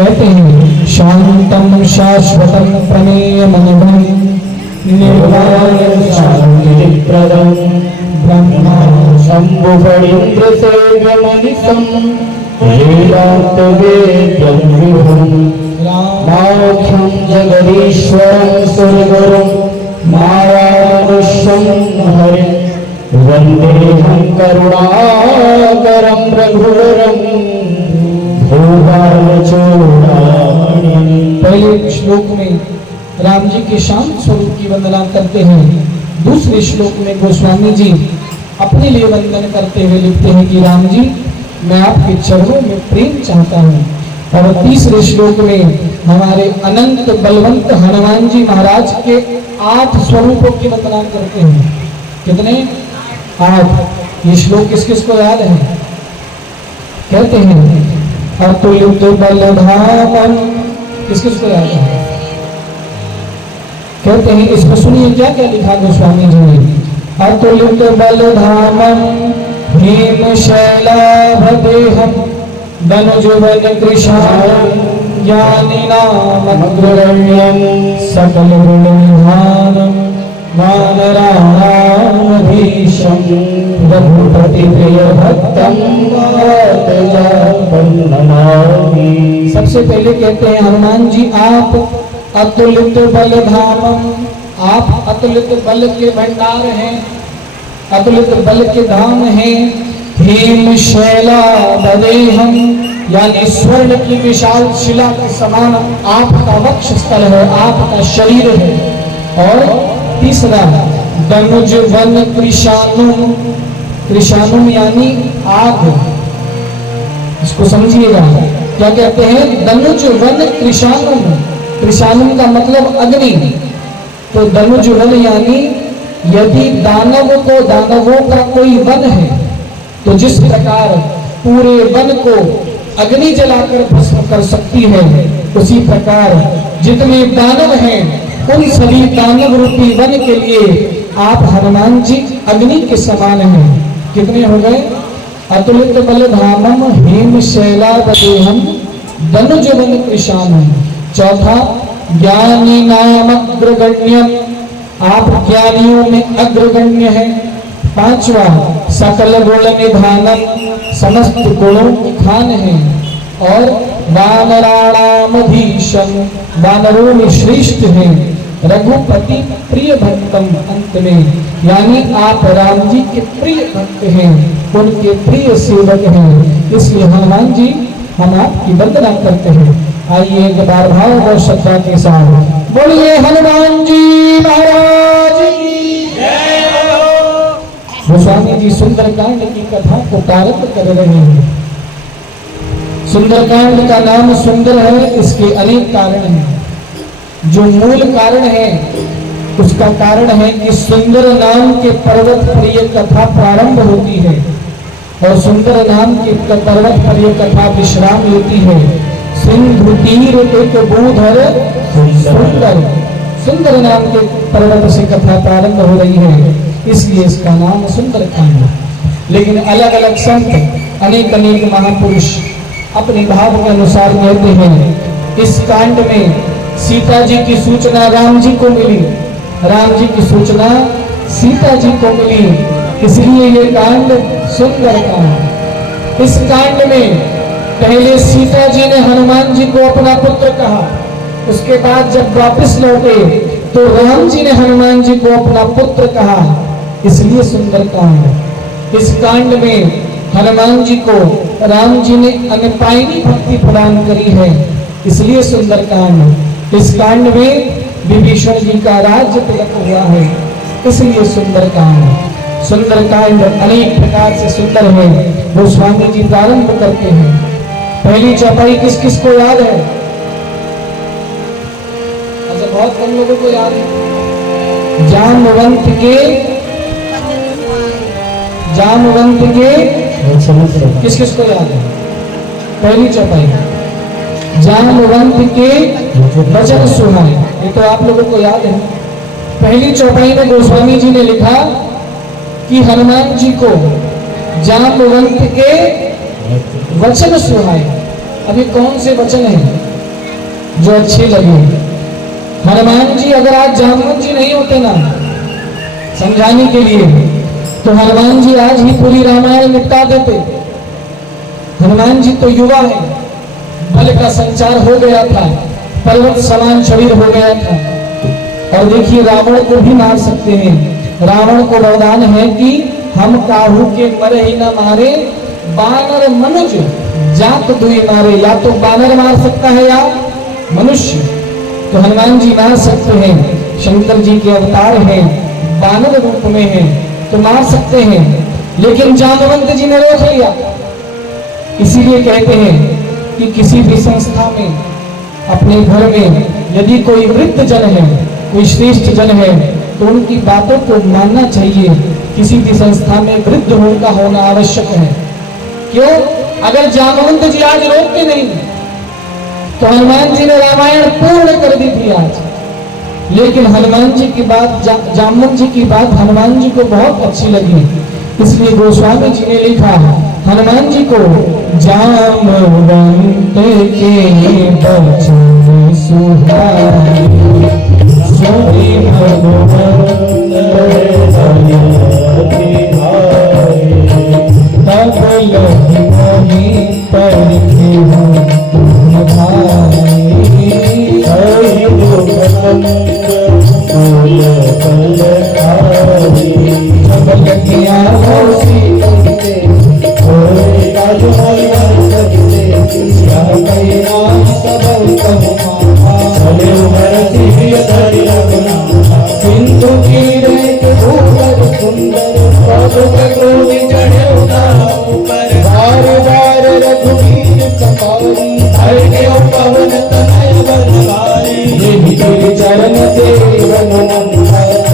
कहते हैं शांतम शाश्वतम प्रमेयमनघम निर्वाणं शांतिप्रदं ब्रह्मा शंभु फणीन्द्र सेव्यमनिशं वेदान्तवेद्यं विभुं माख्यं जगदीश्वरं सुरगुरुं मायानुष्यं हरिं वन्देऽहं करुणाकरं रघुवरं पहले श्लोक में राम जी के शांत स्वरूप की वंदना करते हैं। दूसरे श्लोक में गोस्वामी जी अपने लिए वंदन करते हुए लिखते हैं कि राम जी मैं आपके चरणों में प्रेम चाहता हूँ। और तीसरे श्लोक में हमारे अनंत बलवंत हनुमान जी महाराज के 8 स्वरूपों की वंदना करते हैं। कितने? 8। ये श्लोक किस किस को याद है? कहते हैं अतुलित बलधामम, किस किस को याद है? कहते हैं इसमें सुनिए क्या क्या लिखा गोस्वामी जी ने। अतुलित बलधामम हेम शैलाभदेहम दनुजुवन कृशाणं ज्ञानिनामग्रगण्यं सकल गुणनिधानं वानराणामधीशं रघुपति प्रिय भक्तं नमामि। सबसे पहले कहते हैं हनुमान जी आप अतुलित बलधामम, आप अतुलित बल के भंडार हैं, अतुलित बल के धाम हैं। हेम शैलाभदेहम यानी स्वर्ण की विशाल शिला के समान आपका वक्ष स्थल है, आपका शरीर है। और तीसरा दनुज वन कृशानुम, कृशानुम यानी आग, इसको समझिएगा क्या कहते हैं। दनुज वन कृशानुम, कृशानुम का मतलब अग्नि। तो दनुज वन यानी यदि दानव को, दानवों का कोई वन है तो जिस प्रकार पूरे वन को अग्नि जलाकर भस्म कर सकती है, उसी प्रकार जितने दानव हैं उन सभी दानव रूपी वन के लिए आप हनुमान जी अग्नि के समान हैं। कितने हो गए? अतुलित बलधामम हेम शैलाभदेहम दनुज वन कृशानम। चौथा ज्ञानी नाम अग्रगण्यम, आप ज्ञानियों में अग्रगण्य है। पांचवा सकल गुण निधानम, समस्त गुणों की खान है। और वानराणामधीशम, वानरों में श्रेष्ठ हैं। रघुपति प्रिय भक्तम, अंत में यानी आप राम जी के प्रिय भक्त हैं, उनके प्रिय सेवक हैं। इसलिए हनुमान जी हम आपकी वंदना करते हैं। आइए एक बार भाव और श्रद्धा के साथ बोलिए हनुमान जी महाराज की जय। गोस्वामी जी सुंदरकांड की कथा को प्रारंभ कर रहे हैं। सुंदरकांड का नाम सुंदर है, इसके अनेक कारण हैं। जो मूल कारण है उसका कारण है कि सुंदर नाम के पर्वत पर यह कथा प्रारंभ होती है और सुंदर नाम की पर्वत पर यह कथा विश्राम लेती है। सिंधु तीर एक बूधर सुंदर, सुंदर नाम के पर्वत से कथा प्रारंभ हो रही है, इसलिए इसका नाम सुंदरकांड। लेकिन अलग अलग संत, अनेक अनेक महापुरुष अपने भाव के अनुसार कहते हैं इस कांड में सीता जी की सूचना राम जी को मिली, राम जी की सूचना सीता जी को मिली, इसलिए ये कांड सुंदर कांड। इस कांड में पहले सीता जी ने हनुमान जी को अपना पुत्र कहा, उसके बाद जब वापस लौटे तो राम जी ने हनुमान जी को अपना पुत्र कहा, इसलिए सुंदर कांड। इस कांड में हनुमान जी को राम जी ने अनपायनी भक्ति प्रदान करी है, इसलिए सुंदर कांड। इस कांड में विभीषण जी का राज्य तिलक हुआ है, इसलिए सुंदर कांड। सुंदर कांड अनेक प्रकार से सुंदर है। गोस्वामी जी प्रारंभ करते हैं। पहली चौपाई किस किस को याद है? अच्छा, बहुत कम लोगों को याद है। जामवंत के किस किस को याद है? पहली चौपाई जामवंत के वचन सुनाए, ये तो आप लोगों को याद है। पहली चौपाई में गोस्वामी जी ने लिखा कि हनुमान जी को जामवंत के वचन सुनाए। अभी कौन से वचन हैं? जो अच्छे लगे। हनुमान जी अगर आज जामवंत जी नहीं होते ना समझाने के लिए, तो हनुमान जी आज ही पूरी रामायण निपटा देते। हनुमान जी तो युवा है, बल का संचार हो गया था, पर्वत समान शरीर हो गया था। और देखिए रावण को भी मार सकते हैं। रावण को वरदान है कि हम काहू के मरे ही न मारे, बानर मनुज जात दुई मारे। या तो बानर मार सकता है या मनुष्य, तो हनुमान जी मार सकते हैं। शंकर जी के अवतार हैं, बानर रूप में हैं, तो मार सकते हैं। लेकिन जामवंत जी ने रोक लिया। इसीलिए कहते हैं कि किसी भी संस्था में, अपने घर में यदि कोई वृद्ध जन है, कोई श्रेष्ठ जन है, तो उनकी बातों को मानना चाहिए। किसी भी संस्था में वृद्ध का होना आवश्यक है। क्यों? अगर जामवंत जी आज रोकते नहीं तो हनुमान जी ने रामायण पूर्ण कर दी थी आज। लेकिन हनुमान जी की बात, जामवंत जी की बात हनुमान जी को बहुत अच्छी लगी। इसलिए गोस्वामी जी ने लिखा हनुमान जी को, जामवंत के बचन सुहाए, सोई भगवंत तब लगी नहीं परखे तुम भाई। जब लगिया सिंधु तीरे ऊपर सुंदर बार बार रघुवीर कपारी, पवन तनय बनवारी। देवी तेरे चरण देवन रघुपति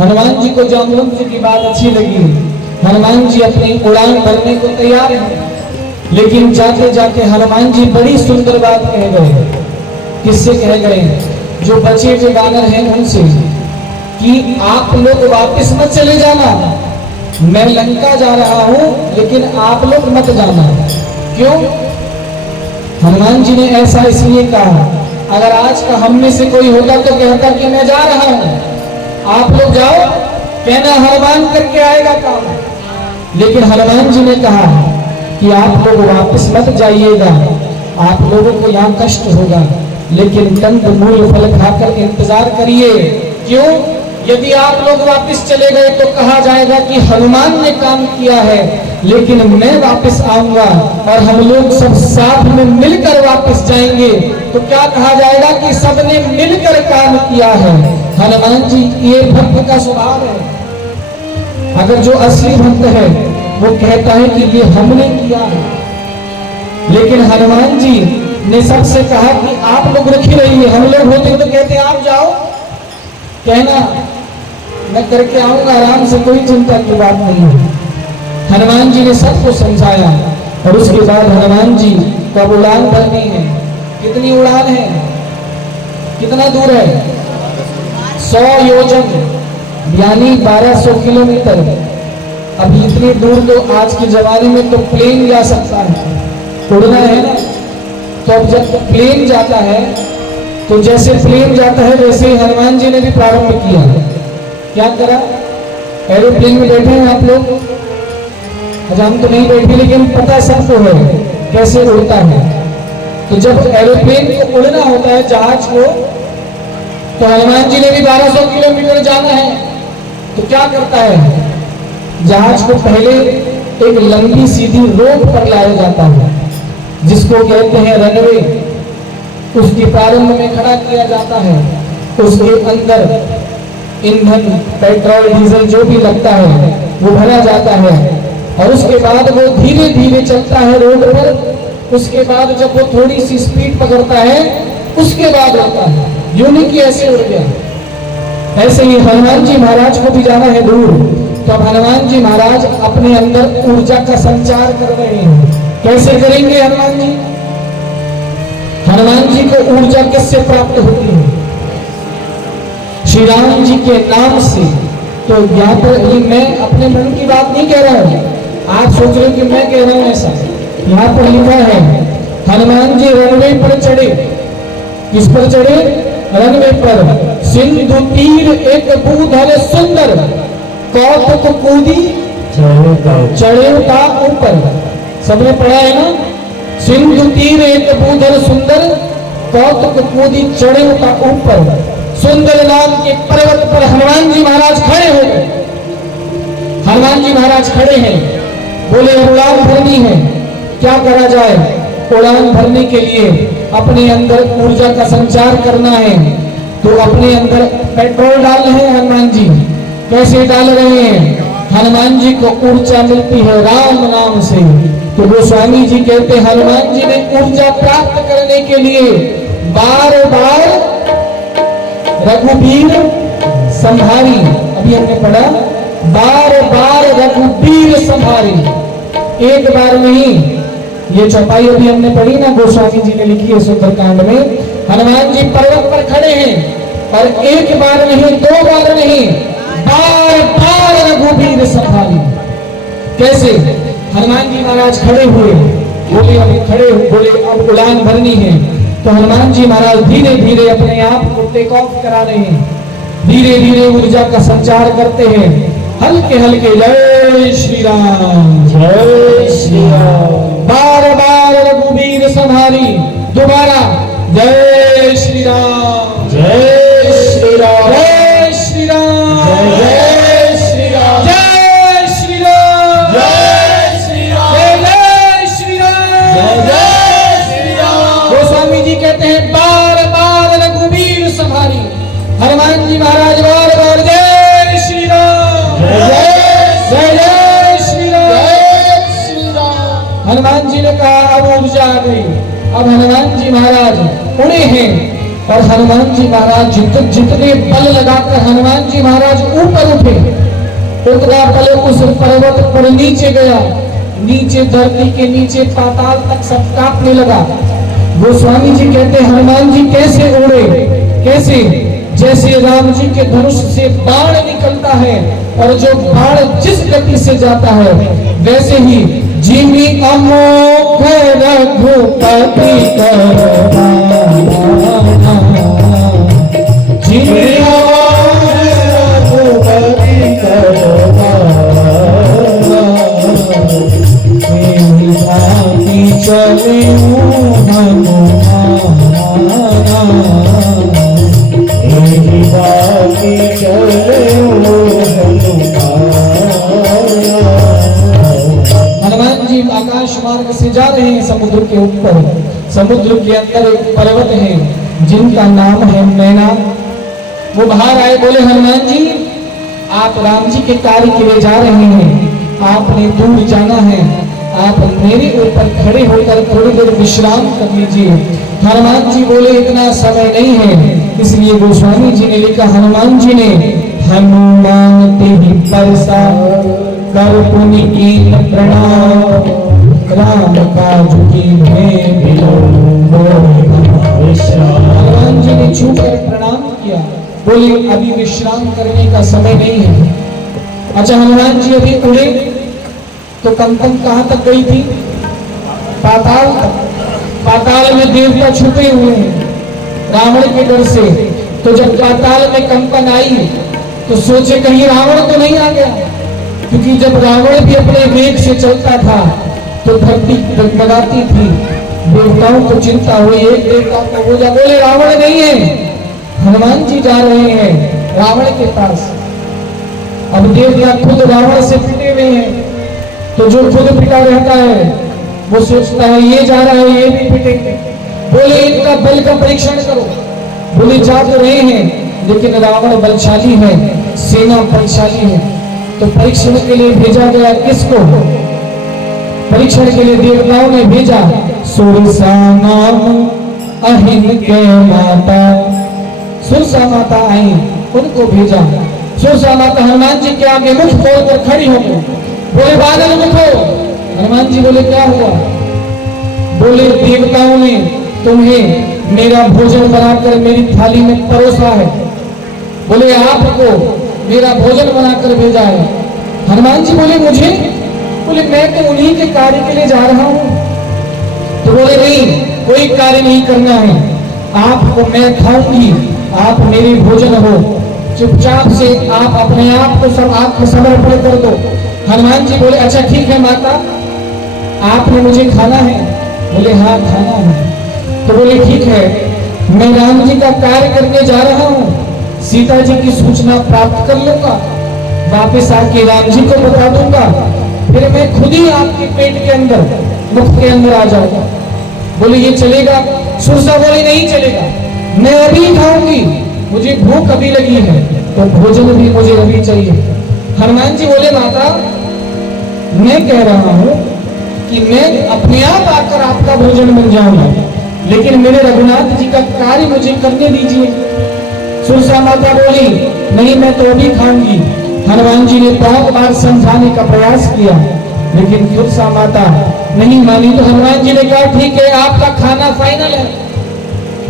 हनुमान जी को जामवंत जी की बात अच्छी लगी। हनुमान जी अपनी उड़ान भरने को तैयार हैं। लेकिन जाते जाते हनुमान जी बड़ी सुंदर बात कह गए। किससे कह गए? जो बचे हुए वानर हैं उनसे, कि आप लोग वापस मत चले जाना, मैं लंका जा रहा हूं, लेकिन आप लोग मत जाना। क्यों? हनुमान जी ने ऐसा इसलिए कहा, अगर आज का हम में से कोई होता तो कहता कि मैं जा रहा हूं, आप लोग जाओ, कहना हनुमान करके आएगा काम। लेकिन हनुमान जी ने कहा कि आप लोग वापस मत जाइएगा, आप लोगों को यहाँ कष्ट होगा, लेकिन कंद मूल फल खाकर इंतजार करिए। क्यों? यदि आप लोग वापस चले गए तो कहा जाएगा कि हनुमान ने काम किया है, लेकिन मैं वापस आऊंगा और हम लोग सब साथ में मिलकर वापस जाएंगे तो क्या कहा जाएगा कि सबने मिलकर काम किया है। हनुमान जी ये भक्त का स्वभाव है। अगर जो असली भक्त है वो कहता है कि ये हमने किया है। लेकिन हनुमान जी ने सबसे कहा कि आप लोग रुकी रहिए, हम लोग होते तो कहते आप जाओ, कहना मैं करके आऊंगा आराम से, कोई चिंता की बात नहीं है। हनुमान जी ने सबको समझाया और उसके बाद हनुमान जी को उड़ान भरनी है। कितनी उड़ान है? कितना दूर है? 100 योजन यानी 1200 किलोमीटर। अब इतनी दूर तो आज के जमाने में तो प्लेन जा सकता है, उड़ना है ना। तो अब जब प्लेन जाता है तो जैसे प्लेन जाता है वैसे ही हनुमान जी ने भी प्रारंभ किया। क्या करा? एरोप्लेन में बैठे हैं आप लोग? अच्छा हम तो नहीं बैठे, लेकिन पता सबको है कैसे उड़ता है। तो जब एरोप्लेन को उड़ना होता है, जहाज को, तो हनुमान जी ने भी 1200 किलोमीटर जाना है। तो क्या करता है? जहाज को पहले एक लंबी सीधी रोड पर लाया जाता है, जिसको कहते हैं रनवे। उसके प्रारंभ में खड़ा किया जाता है, उसके अंदर ईंधन, पेट्रोल, डीजल जो भी लगता है वो भरा जाता है और उसके बाद वो धीरे धीरे चलता है रोड पर। उसके बाद जब वो थोड़ी सी स्पीड पकड़ता है उसके बाद उड़ता है। यूं नहीं कि ऐसे उड़ गया। ऐसे ही हनुमान जी महाराज को भी जाना है दूर, तो अब हनुमान जी महाराज अपने अंदर ऊर्जा का संचार कर रहे हैं। कैसे करेंगे हनुमान जी? हनुमान जी को ऊर्जा किससे प्राप्त होती है? श्री राम जी के नाम से, तो ज्ञात, ये मैं अपने मन की बात नहीं कह रहा हूँ, आप सोच रहे हो कि मैं कह रहा हूँ ऐसा। यहाँ पर लिखा है हनुमान जी रनवे पर चढ़े। किस पर चढ़े? रनवे पर। सिंधु तीर एक बूधर सुंदर, कौतुक कूदी चढ़े का ऊपर। सबने पढ़ा है ना? सिंधु तीर एक बूधर सुंदर, कौतुक कूदी चढ़े का ऊपर। सुंदर नाम के पर्वत पर हनुमान जी महाराज खड़े हो गए। हनुमान जी महाराज खड़े हैं, बोले उड़ान भरनी है। क्या करा जाए? उड़ान भरने के लिए अपने अंदर ऊर्जा का संचार करना है, तो अपने अंदर पेट्रोल डाल रहे हैं हनुमान जी। कैसे डाल रहे हैं? हनुमान जी को ऊर्जा मिलती है राम नाम से। तो गोस्वामी जी कहते हनुमान जी ने ऊर्जा प्राप्त करने के लिए बार बार रघुबीर संभारी। अभी हमने पढ़ा बार बार रघुबीर संभारी, एक बार नहीं। ये चौपाई अभी हमने पढ़ी ना, गोस्वामी जी ने लिखी है सुंदरकांड में। हनुमान जी पर्वत पर खड़े हैं और एक बार नहीं, दो बार नहीं, बार बार रघुबीर संभारी। कैसे? हनुमान जी महाराज खड़े हुए, बोले अब खड़े, बोले अब उड़ान भरनी है। तो हनुमान जी महाराज धीरे धीरे अपने आप को टेक ऑफ करा रहे हैं, धीरे धीरे ऊर्जा का संचार करते हैं, हल्के हल्के जय श्री राम, जय श्री राम। बार बार रघुबीर संभारी, दोबारा जय श्री राम, जय श्री राम, जय श्री राम, जय श्री राम, जय श्री राम, जय श्री राम, जय श्री राम, जय श्री राम। गोस्वामी जी कहते हैं बार बार रघुबीर संभारी। हनुमान जी महाराज बार बार जय श्री राम, जय जय श्री राम, जय श्री राम। हनुमान जी ने कहा अब ऊर्जा आ गई। अब हनुमान जी महाराज उड़े हैं और हनुमान जी महाराज जितने बल लगाकर हनुमान जी महाराज ऊपर उठे, उतना बल उस पर्वत पर नीचे गया। नीचे धरती के नीचे पाताल तक सब कांपने लगा। गोस्वामी जी कहते हनुमान जी कैसे उड़े? कैसे? जैसे राम जी के धनुष से बाण निकलता है और जो बाण जिस गति से जाता है, वैसे ही जिमी अमोघ रघुपति चले हनुमान जी आकाश मार्ग से जा रहे हैं समुद्र के ऊपर। समुद्र के अंदर एक पर्वत है जिनका नाम है मैना। वो बाहर आए, बोले हनुमान जी आप राम जी के कार्य के लिए जा रहे हैं, आपने दूर जाना है, आप मेरे ऊपर खड़े होकर थोड़ी देर विश्राम कर लीजिए। हनुमान जी बोले इतना समय नहीं है, इसलिए गोस्वामी जी ने लिखा हनुमान जी ने हनुमान ते ही परसा कर पुनि कीन प्रणाम, राम काज कीन्हे बिलोम। हनुमान जी ने छूकर प्रणाम किया, बोले अभी विश्राम करने का समय नहीं है। अच्छा हनुमान जी अभी उड़े तो कंपन कहां तक गई थी? पाताल तक। पाताल में देवता छुपे हुए हैं रावण के डर से। तो जब पाताल में कंपन आई तो सोचे कहीं रावण तो नहीं आ गया, क्योंकि जब रावण भी अपने वेग से चलता था तो धरती डगमगाती थी। देवताओं को चिंता हुई, एक देवता को बोला, बोले रावण नहीं है, हनुमान जी जा रहे हैं रावण के पास। अब देवता खुद रावण से पिटे हुए हैं, तो जो खुद पिटा रहता है वो सोचता है ये जा रहा है ये भी पिटेंगे। बोले इनका बल का परीक्षण करो। बोले जा तो रहे हैं, लेकिन रावण बलशाली है, सेना बलशाली है। तो परीक्षण के लिए भेजा गया किसको? परीक्षण के लिए देवताओं ने भेजा सुरसा नाम अहिन के माता। सुरसा माता आई, उनको भेजा। सुरसा माता हनुमान जी के आगे मुख खोलकर खड़ी हो गई, बोले बादल मुखो। हनुमान जी बोले क्या हुआ? बोले देवताओं ने तुम्हें मेरा भोजन बनाकर मेरी थाली में परोसा है। बोले आपको मेरा भोजन बनाकर भेजा है। हनुमान जी बोले मुझे? बोले मैं तो उन्हीं के कार्य के लिए जा रहा हूं। तो बोले नहीं, कोई कार्य नहीं करना है, आपको मैं खाऊंगी, आप मेरी भोजन हो, चुपचाप से आप अपने आप को सब आत्मसमर्पण कर दो। हनुमान जी बोले अच्छा ठीक है माता, आपने मुझे खाना है? बोले हाँ खाना है। तो बोले ठीक है, मैं राम जी का कार्य करने जा रहा हूँ, सीता जी की सूचना प्राप्त कर लूंगा, वापस आके राम जी को बता दूंगा, फिर मैं खुद ही आपके पेट के अंदर, मुख के अंदर आ जाऊंगा। बोले ये चलेगा? सुरसा बोले नहीं चलेगा, मैं अभी खाऊंगी, मुझे भूख अभी लगी है, तो भोजन भी मुझे अभी चाहिए। हनुमान जी बोले माता, मैं कह रहा हूं कि मैं अपने आप आकर आपका भोजन बन जाऊंगा, लेकिन मेरे रघुनाथ जी का कार्य मुझे करने दीजिए। सुरसा माता बोली नहीं, मैं तो अभी खाऊंगी। हनुमान जी ने बहुत बार समझाने का प्रयास किया, लेकिन सुरसा माता नहीं मानी। तो हनुमान जी ने कहा ठीक है, आपका खाना फाइनल है।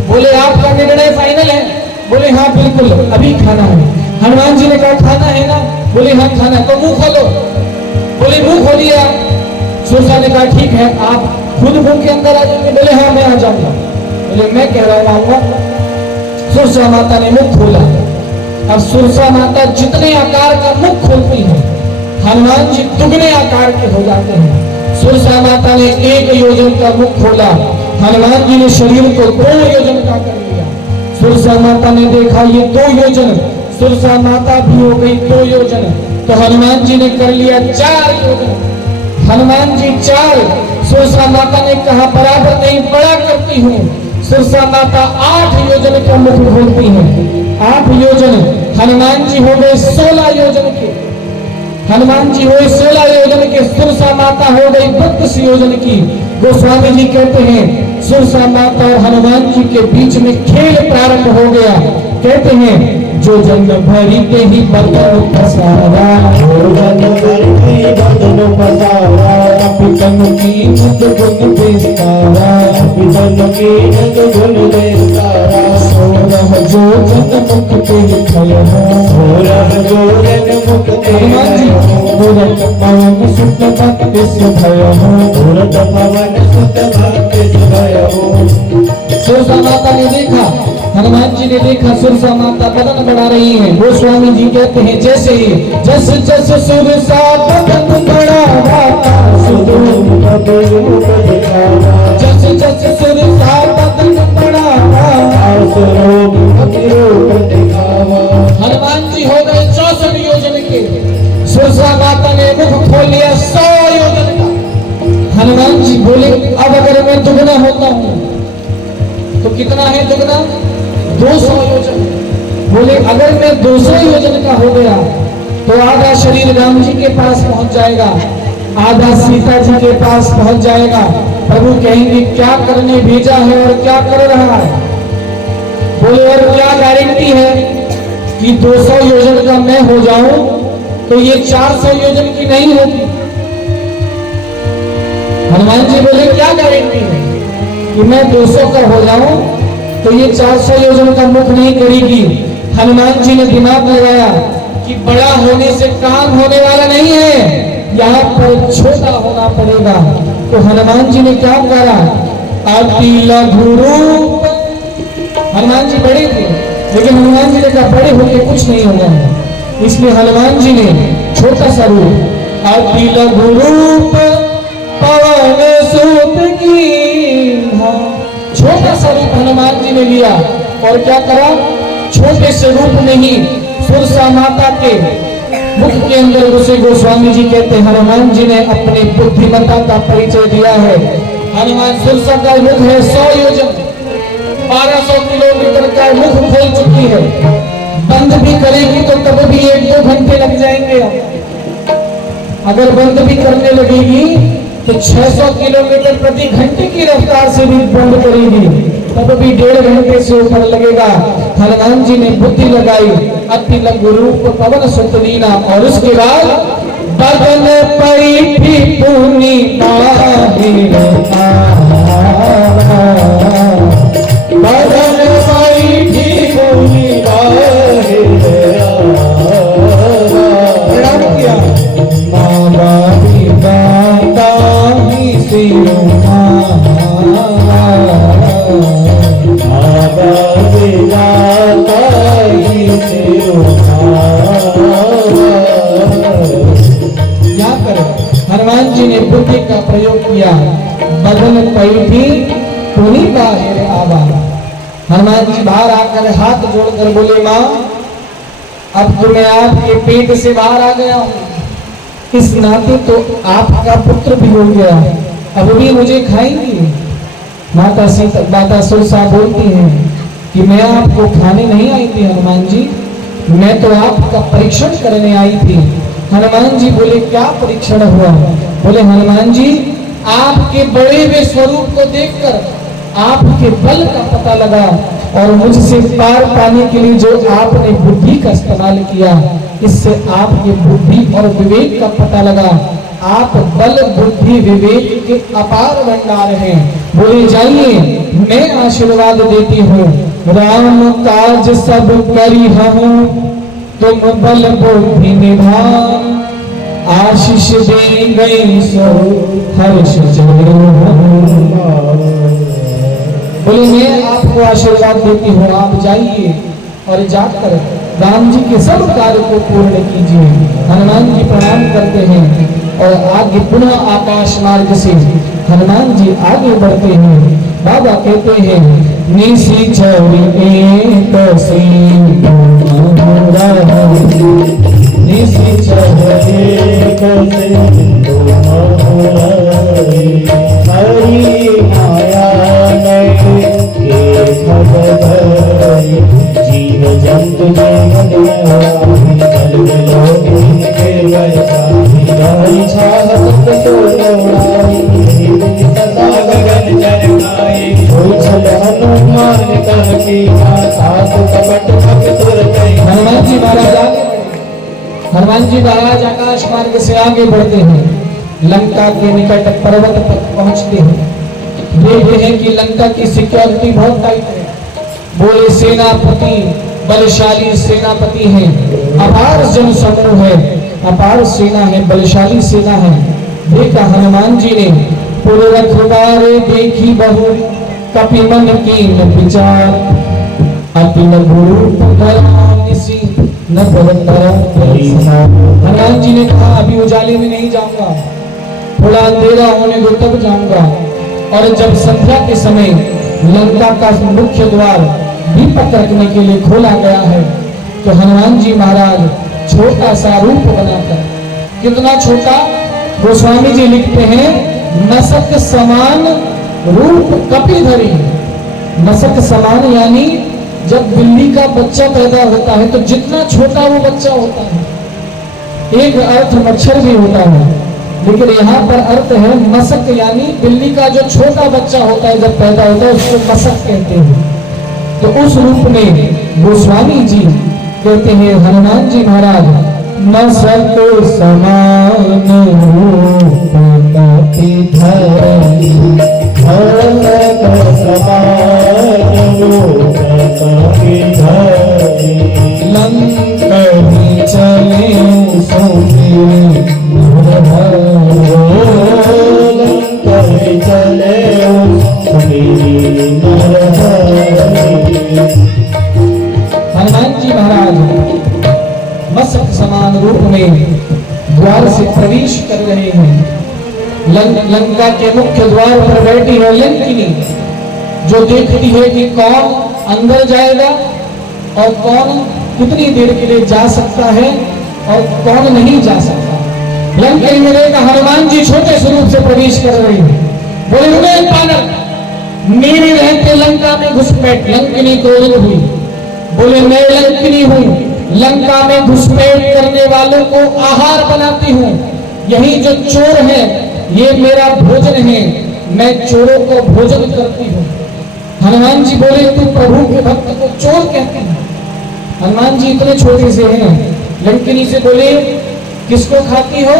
बोले आपका निर्णय फाइनल है? बोले हाँ बिल्कुल, अभी खाना है। हनुमान जी ने कहा खाना है ना? बोले हाँ खाना है। तो मुंह खोलो। बोले मुंह खोलिए। सुरसा ने कहा ठीक है, आप खुद मुंह के अंदर आ जाएंगे? बोले हाँ मैं आ जाऊंगा। बोले मैं कह रहा हूं आऊंगा। सुरसा माता ने मुख खोला। अब सुरसा माता जितने आकार का मुख खोलती है, हनुमान जी दुगने आकार के हो जाते हैं। सुरसा माता ने 1 योजन का मुख खोला, हनुमान जी ने शरीर को 2 योजन का कर दिया। सुरसा माता ने देखा ये 2 योजन, सुरसा माता भी हो गई 2 योजन, तो हनुमान जी ने कर लिया 4 योजन। हनुमान जी 4, सुरसा माता ने कहा बराबर नहीं, बड़ा करती हूँ। सुरसा माता 8 योजन का मुख खोलती है। 8 योजन, हनुमान जी हो गए 16 योजन के। हनुमान जी हुए 16 योजन के, सुरसा माता हो गई 32 योजन की। गोस्वामी जी कहते हैं सुरसा माता और हनुमान जी के बीच में खेल प्रारंभ हो गया। कहते हैं जो जन्म भरी के ही बदन पसारा, जो जन्म भरी के ही बदन पसारा, पितन की नद गुण विस्तारा, पितन की नद गुण विस्तारा, सोरह जो जन मुख ते खय हो, सोरह जो जन मुख ते खय हो, तुरत पवन सुत भक्ति सुभय हो, तुरत पवन सुत भक्ति सुभय हो। सुरसा माता ने देखा, हनुमान जी ने देखा सुरसा माता बदन बढ़ा रही है। गोस्वामी जी कहते हैं जैसे ही जस जस सुरसा बदन बढ़ावा, जस जस सुरसा बदन बढ़ावा, हनुमान जी हो गए 64 योजन के। सुरसा माता ने मुख खोल लिया 100 योजन का। हनुमान जी बोले अब अगर मैं दुगना होता हूं तो कितना है दुगना? 200 योजन। बोले अगर मैं 200 योजन का हो गया तो आधा शरीर राम जी के पास पहुंच जाएगा, आधा सीता जी के पास पहुंच जाएगा। प्रभु कहेंगे क्या करने भेजा है और क्या कर रहा है? बोले और क्या गारंटी है कि 200 योजन का मैं हो जाऊं तो ये 400 योजन की नहीं होगी? हनुमान जी बोले क्या गारंटी है कि मैं 200 का हो जाऊं तो ये 400 योजन का मुख नहीं करेगी? हनुमान जी ने दिमाग लगाया कि बड़ा होने से काम होने वाला नहीं है, यहाँ पर छोटा होना पड़ेगा। तो हनुमान जी ने क्या करा? अति लघु रूप। हनुमान जी बड़े थे, लेकिन हनुमान जी ने कहा बड़े होके कुछ नहीं होगा, इसलिए हनुमान जी ने छोटा सा रूप, अति लघु रूप पवन सुत की, छोटा सा रूप हनुमान जी ने लिया और क्या करा? छोटे से रूप में ही सुरसा माता के मुख के अंदर घुसे। गोस्वामी जी कहते हैं हनुमान जी ने अपनी बुद्धिमत्ता का परिचय दिया है। हनुमान सुरसा का मुख है 100 योजन, 1200 किलोमीटर का मुख खोल चुकी है। बंद भी करेगी तो तब भी 1-2 घंटे लग जाएंगे। अगर बंद भी करने लगेगी तो 600 किलोमीटर प्रति घंटे की रफ्तार से भी बंद करेगी, तब भी 1.5 घंटे से ऊपर लगेगा। हनुमान जी ने बुद्धि लगाई, अति लघु रूप पवन सुत लीना, और उसके बाद बदन पैठी पुनि बाहिर, बदन पैठी पुनि बाहिर, ने बुद्धि का प्रयोग किया, बदन पैठी पुनी बाहर आवा। हनुमान जी बाहर आकर हाथ जोड़कर बोले, माँ अब तो मैं आपके पेट से बाहर आ गया हूँ, इस नाते तो आपका पुत्र भी हो गया, अब भी मुझे खाएंगे। माता सुरसा बोलती हैं कि मैं आपको खाने नहीं आई थी हनुमान जी, मैं तो आपका परीक्षण करने आई थी। हनुमान जी बोले, क्या परीक्षण हुआ? बोले, हनुमान जी आपके बड़े हुए स्वरूप को देखकर आपके बल का पता लगा, और मुझसे पार पाने के लिए जो आपने बुद्धि का इस्तेमाल किया, इससे आपके बुद्धि और विवेक का पता लगा। आप बल बुद्धि विवेक के अपार भंडार हैं। बोले, जाइए मैं आशीर्वाद देती हूँ, राम काज सब करी हूँ, तुम बल बुद्धि निधान, आशीष दे गई सो हर्ष बोले, मैं आपको आशीर्वाद देती हूँ, आप जाइए और जाकर राम जी के सब कार्य को पूर्ण कीजिए। हनुमान जी प्रणाम करते हैं और आगे पुनः आकाश मार्ग से हनुमान जी आगे बढ़ते हैं। बाबा कहते हैं, निसी चौरी निसी चौरी हरि माया जीव जंतु हनुमान जी महाराज आकाश मार्ग से आगे बढ़ते हैं, लंका के निकट पर्वत तक पहुंचते हैं। देखते हैं कि लंका की सिक्योरिटी बहुत टाइट है। बोले, सेनापति बलशाली सेनापति हैं, अपार जन समूह है, अपार सेना है, बलशाली सेना है। देखा हनुमान जी ने, पुरखवारे देखी बहु कपि मन की न विचार, अति न गुरु निसी न हनुमान जी ने कहा, अभी उजाले में नहीं जाऊंगा, थोड़ा अंधेरा होने दो तब जाऊंगा। और जब संध्या के समय लंका का मुख्य द्वार दीपक रखने के लिए खोला गया है, तो हनुमान जी महाराज छोटा सा रूप बनाकर, कितना छोटा, गोस्वामी जी लिखते हैं, मसक समान रूप कपिधरी। मसक समान यानी जब बिल्ली का बच्चा पैदा होता है तो जितना छोटा वो बच्चा होता है, एक अर्थ मच्छर भी होता है, लेकिन यहाँ पर अर्थ है मसक, यानी बिल्ली का जो छोटा बच्चा होता है जब पैदा होता है उसको मसक कहते हैं। तो उस रूप में गोस्वामी जी कहते हैं, हनुमान जी महाराज मसक समान रूप कपिधरी, लंकनी चले हनुमान जी महाराज मसक समान रूप में द्वार से प्रवेश कर रहे हैं। लंका के मुख्य द्वार पर बैठी है लंकिनी, जो देखती है कि कौन अंदर जाएगा और कौन कितनी देर के लिए जा सकता है और कौन नहीं जा सकता। लंकिनी में देखा हनुमान जी छोटे स्वरूप से प्रवेश कर रहे हैं। बोले, पानक मेरे रहते लंका में घुसपैठ। लंकिनी क्रोधित हुई, बोले, मैं लंकिनी हूँ, लंका में घुसपैठ करने वालों को आहार बनाती हूँ। यही जो चोर है ये मेरा भोजन है, मैं चोरों को भोजन करती हूँ। हनुमान जी बोले, तू प्रभु के भक्त को चोर कहती है? हनुमान जी इतने छोटे से हैं। लंकिनी से बोले, किसको खाती हो?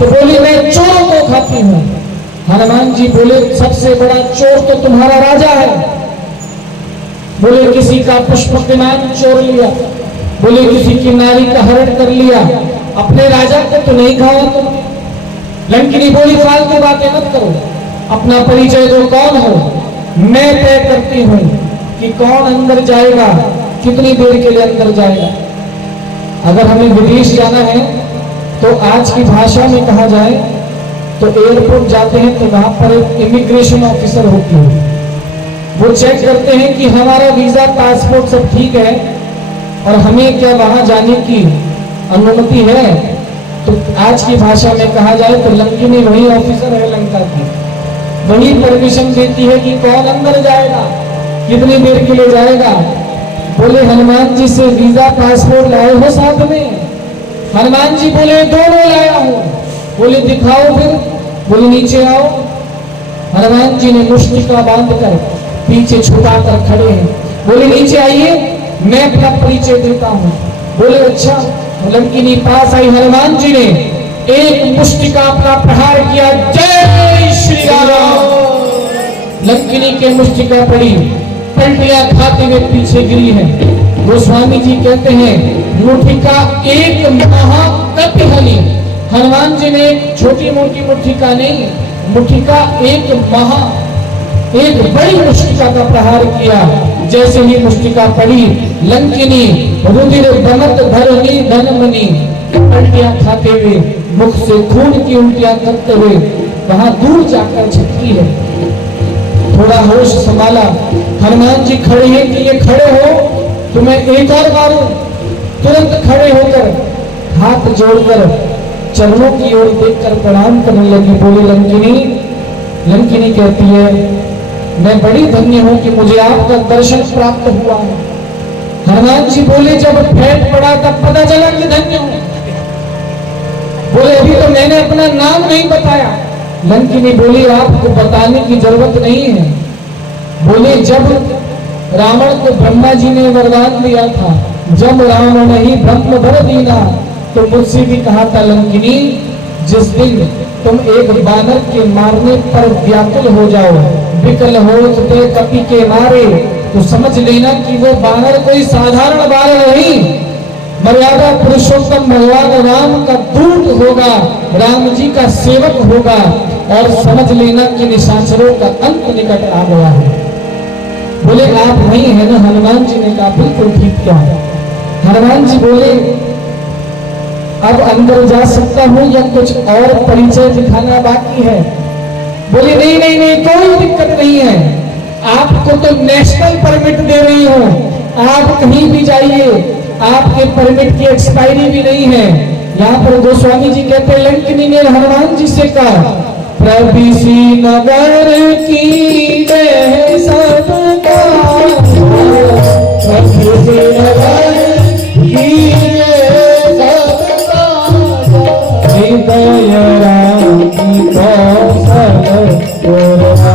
तो बोली, मैं चोरों को खाती हूँ। हनुमान जी बोले, सबसे बड़ा चोर तो तुम्हारा राजा है। बोले, किसी का पुष्प विमान चोर लिया, बोले किसी की नारी का हरण कर लिया, अपने राजा को तो नहीं खाया तुमने। लंकिनी बोली, फालतू बातें मत करो, अपना परिचय दो, कौन हो? मैं तय करती हूँ कि कौन अंदर जाएगा, कितनी देर के लिए अंदर जाएगा। अगर हमें विदेश जाना है तो आज की भाषा में कहा जाए तो एयरपोर्ट जाते हैं तो वहां पर एक इमिग्रेशन ऑफिसर होती है, वो चेक करते हैं कि हमारा वीजा पासपोर्ट सब ठीक है और हमें क्या वहां जाने की अनुमति है। तो आज की भाषा में कहा जाए तो लंकिनी वही ऑफिसर है लंका की, वही परमिशन देती है कि कौन अंदर जाएगा, कितनी देर के लिए जाएगा। बोले हनुमान जी से वीजा पासपोर्ट लाए हो साथ में? हनुमान जी बोले दोनों लाया हूं। बोले दिखाओ फिर। बोले नीचे आओ। हनुमान जी ने मुष्टिका बांधकर पीछे छुपा कर खड़े हैं। बोले नीचे आइए, मैं अपना परिचय देता हूं। बोले अच्छा। लंकिनी पास आई, हनुमान जी ने एक मुष्टिका अपना प्रहार किया, जय श्री राम। लंकिनी के मुष्टिका पड़ी, पलटियां खाते हुए पीछे गिरी है। गोस्वामी जी कहते हैं मुठिका एक महाकपिहनी। हनुमान जी ने छोटी मोटी मुठिका नहीं, मुठिका एक बड़ी मुष्टिका का प्रहार किया। जैसे ही मुष्टिका पड़ी, लंकिनी रुधिर दमत धरनी धनमनी, उल्टियां खाते हुए, मुख से खून की उल्टियां करते हुए वहां दूर जाकर छिपकी है। थोड़ा होश संभाला, हनुमान जी खड़े हैं कि ये खड़े हो तो मैं एक और मारूं। तुरंत खड़े होकर हाथ जोड़कर चरणों की ओर देखकर प्रणाम करने लगी। बोली लंकिनी कहती है मैं बड़ी धन्य हूं कि मुझे आपका दर्शन प्राप्त हुआ है। हनुमान जी बोले जब भेंट पड़ा तब पता चला कि धन्य हूं। बोले अभी तो मैंने अपना नाम नहीं बताया। लंकिनी बोली आपको बताने की जरूरत नहीं है। बोले जब रावण को ब्रह्मा जी ने वरदान दिया था, जब रावण ही ब्रह्म वर दीना, तो मुझसे भी कहा था लंकिनी जिस दिन तुम एक बानर के मारने पर व्याकुल हो जाओ, विकल हो ते कपि के मारे, तो समझ लेना कि वो बानर कोई साधारण बानर नहीं, मर्यादा पुरुषोत्तम भगवान राम का दूत होगा, राम जी का सेवक होगा। और समझ लेना कि निशाचरों का अंत निकट आ गया है। बोले आप वही है ना? हनुमान जी ने कहा बिल्कुल ठीक क्या। हनुमान जी बोले अब अंदर जा सकता हूं या कुछ और परिचय दिखाना बाकी है? बोले नहीं नहीं नहीं, कोई दिक्कत नहीं है, आपको तो नेशनल परमिट दे रही हूं, आप कहीं भी जाइए, आपके परमिट की एक्सपायरी भी नहीं है। यहाँ पर गोस्वामी जी कहते हैं लंकिनी ने हनुमान जी से कहा प्रभृति नगर की जय सबका, प्रभृति नगर की हृदय राम की कौशल पुरवादा,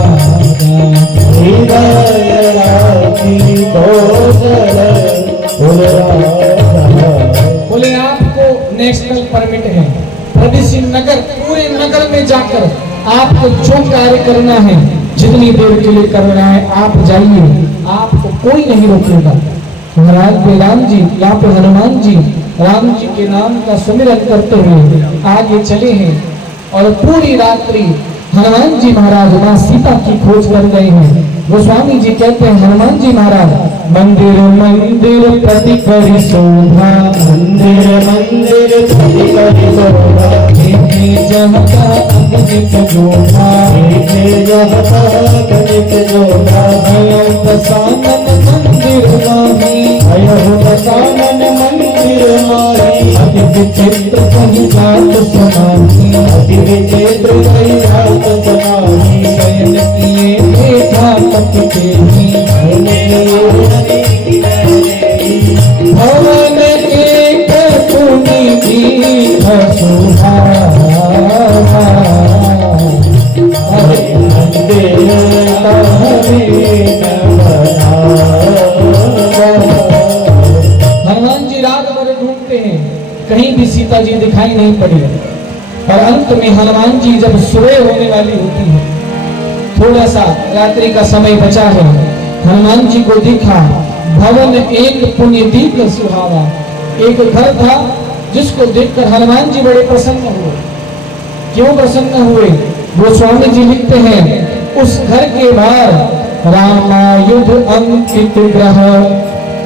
हृदय राम की कौशल पुरवादा। बोले आपको नेशनल परमिट है, प्रदेशी नगर, पूरे नगर में जाकर आपको जो कार्य करना है, जितनी देर के लिए करना है आप जाइए, आपको कोई नहीं रोकेगा। महाराज राम जी यहाँ पे हनुमान जी राम जी के नाम का सुमिरन करते हुए आगे चले हैं और पूरी रात्रि हनुमान जी महाराज मां सीता की खोज कर गए हैं। गोस्वामी जी कहते हैं हनुमान जी महाराज मंदिर मंदिर प्रति करी शोभा, मंदिर मंदिर प्रति करी शोभा, जहता अग्निक जोधा, जहता अग्निक जोधा, भयं दशानन मंदिर माही, भयं दशानन मंदिर माही, अति विचित्र कहीं जात समाही, अति विचित्र कहीं जात समाही, शयन किए बैठा तपते ही, भवन एक पुनि दीन सुहावा, हनुमान जी रात भर ढूंढते हैं, कहीं भी सीता जी दिखाई नहीं पड़ी। और अंत में हनुमान जी जब सुबह होने वाली होती है, थोड़ा सा रात्रि का समय बचा है, हनुमान जी को दिखा भवन एक पुण्य दीप सुहावा, एक घर था जिसको देखकर हनुमान जी बड़े प्रसन्न हुए। क्यों प्रसन्न हुए? गोस्वामी जी लिखते हैं उस घर के बाहर रामायुध अंकित ग्रह,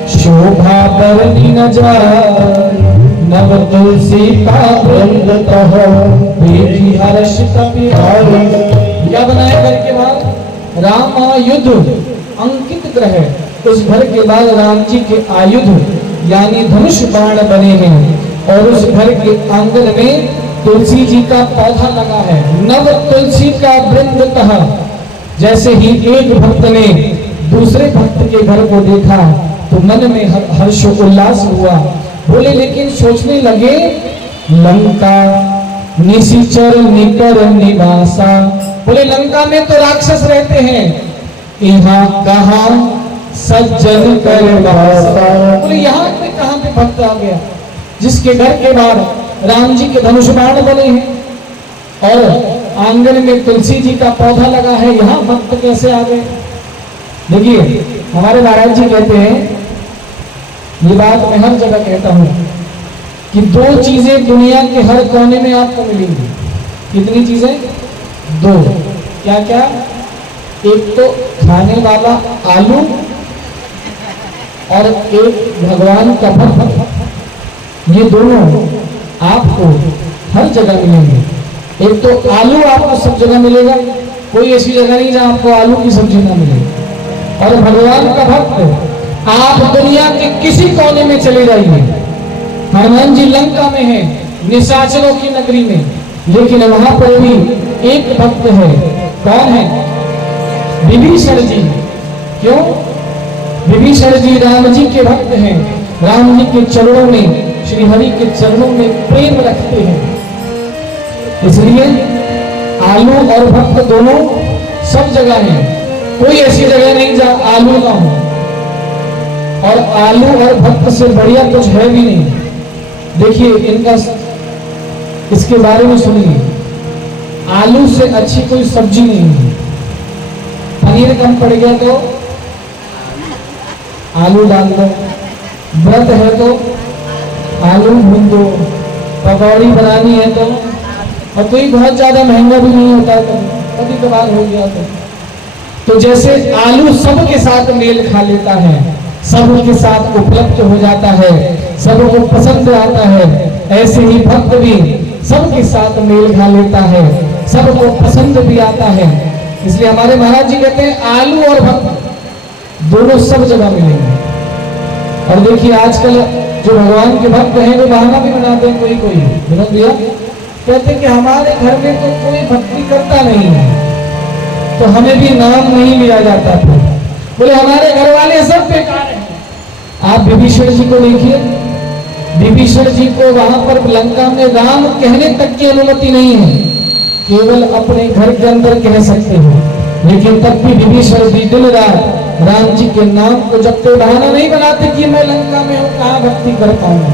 शोभा बरनी न जाए, नव तुलसी का वृंद तह देखी हर्ष कपिवारी। क्या बनाए घर के बाद? रामायुध अंकित ग्रह। उस घर के बाद राम जी के आयुध यानी धनुष बाण बने हैं और उस घर के आंगन में तुलसी जी का पौधा लगा है। नव तुलसी का वृंद तह। जैसे ही एक भक्त ने दूसरे भक्त के घर को देखा तो मन में हर्ष उल्लास हुआ। बोले लेकिन सोचने लगे लंका निशिचर निकर निवासा। बोले लंका में तो राक्षस रहते हैं, यहाँ कहाँ सज्जन कर वासा। बोले यहाँ पे कहाँ पे भक्त आ गया जिसके घर के बाहर राम जी के धनुष बाण बने हैं और आंगन में तुलसी जी का पौधा लगा है, यहाँ भक्त कैसे आ गए? देखिए हमारे महाराज जी कहते हैं, ये बात मैं हर जगह कहता हूं कि दो चीजें दुनिया के हर कोने में आपको मिलेंगी। कितनी चीजें? दो। क्या क्या? एक तो खाने वाला आलू और एक भगवान का भक्त। ये दोनों आपको हर जगह मिलेंगे। एक तो आलू आपको सब जगह मिलेगा, कोई ऐसी जगह नहीं जहां आपको आलू की सब्जी ना मिले। और भगवान का भक्त आप दुनिया के किसी कोने में चले जाइए। हनुमान जी लंका में है, निशाचरों की नगरी में, लेकिन वहां पर भी एक भक्त है। कौन है? विभीषण जी। क्यों? विभीषण जी राम जी के भक्त हैं, राम जी के चरणों में, श्री हरि के चरणों में प्रेम रखते हैं। इसलिए आलू और भक्त दोनों सब जगह हैं। कोई ऐसी जगह नहीं जहां आलू ना हो, और आलू और भक्त से बढ़िया कुछ है भी नहीं। देखिए इनका, इसके बारे में सुनिए। आलू से अच्छी कोई सब्जी नहीं है। पनीर कम पड़ गया तो आलू डाल दो, व्रत है तो आलू भून दो, पकौड़ी बनानी है तो, और कोई बहुत ज्यादा महंगा भी नहीं होता है, कभी कभार हो गया तो जैसे आलू सबके साथ मेल खा लेता है, सबके साथ उपलब्ध हो जाता है, सबको पसंद आता है, ऐसे ही भक्त भी सबके साथ मेल खा लेता है, सबको पसंद भी आता है। इसलिए हमारे महाराज जी कहते हैं आलू और भक्त दोनों सब जगह मिलेंगे। और देखिए आजकल जो भगवान के भक्त हैं वो बहाना भी बनाते हैं, कोई कोई विनोद भैया कहते हैं कि हमारे घर में तो कोई भक्ति करता नहीं है तो हमें भी नाम नहीं लिया जाता था। बोले हमारे घर वाले सब बेकार हैं। आप विभीषण जी को देखिए, विभीषण जी को वहां पर लंका में राम कहने तक की अनुमति नहीं है, केवल अपने घर के अंदर कह सकते हो, लेकिन तब भी विभीषण जी दिन रात राम जी के नाम को जब तक बहाना नहीं बनाते कि मैं लंका में हूं, कहां भक्ति कर पाऊंगा।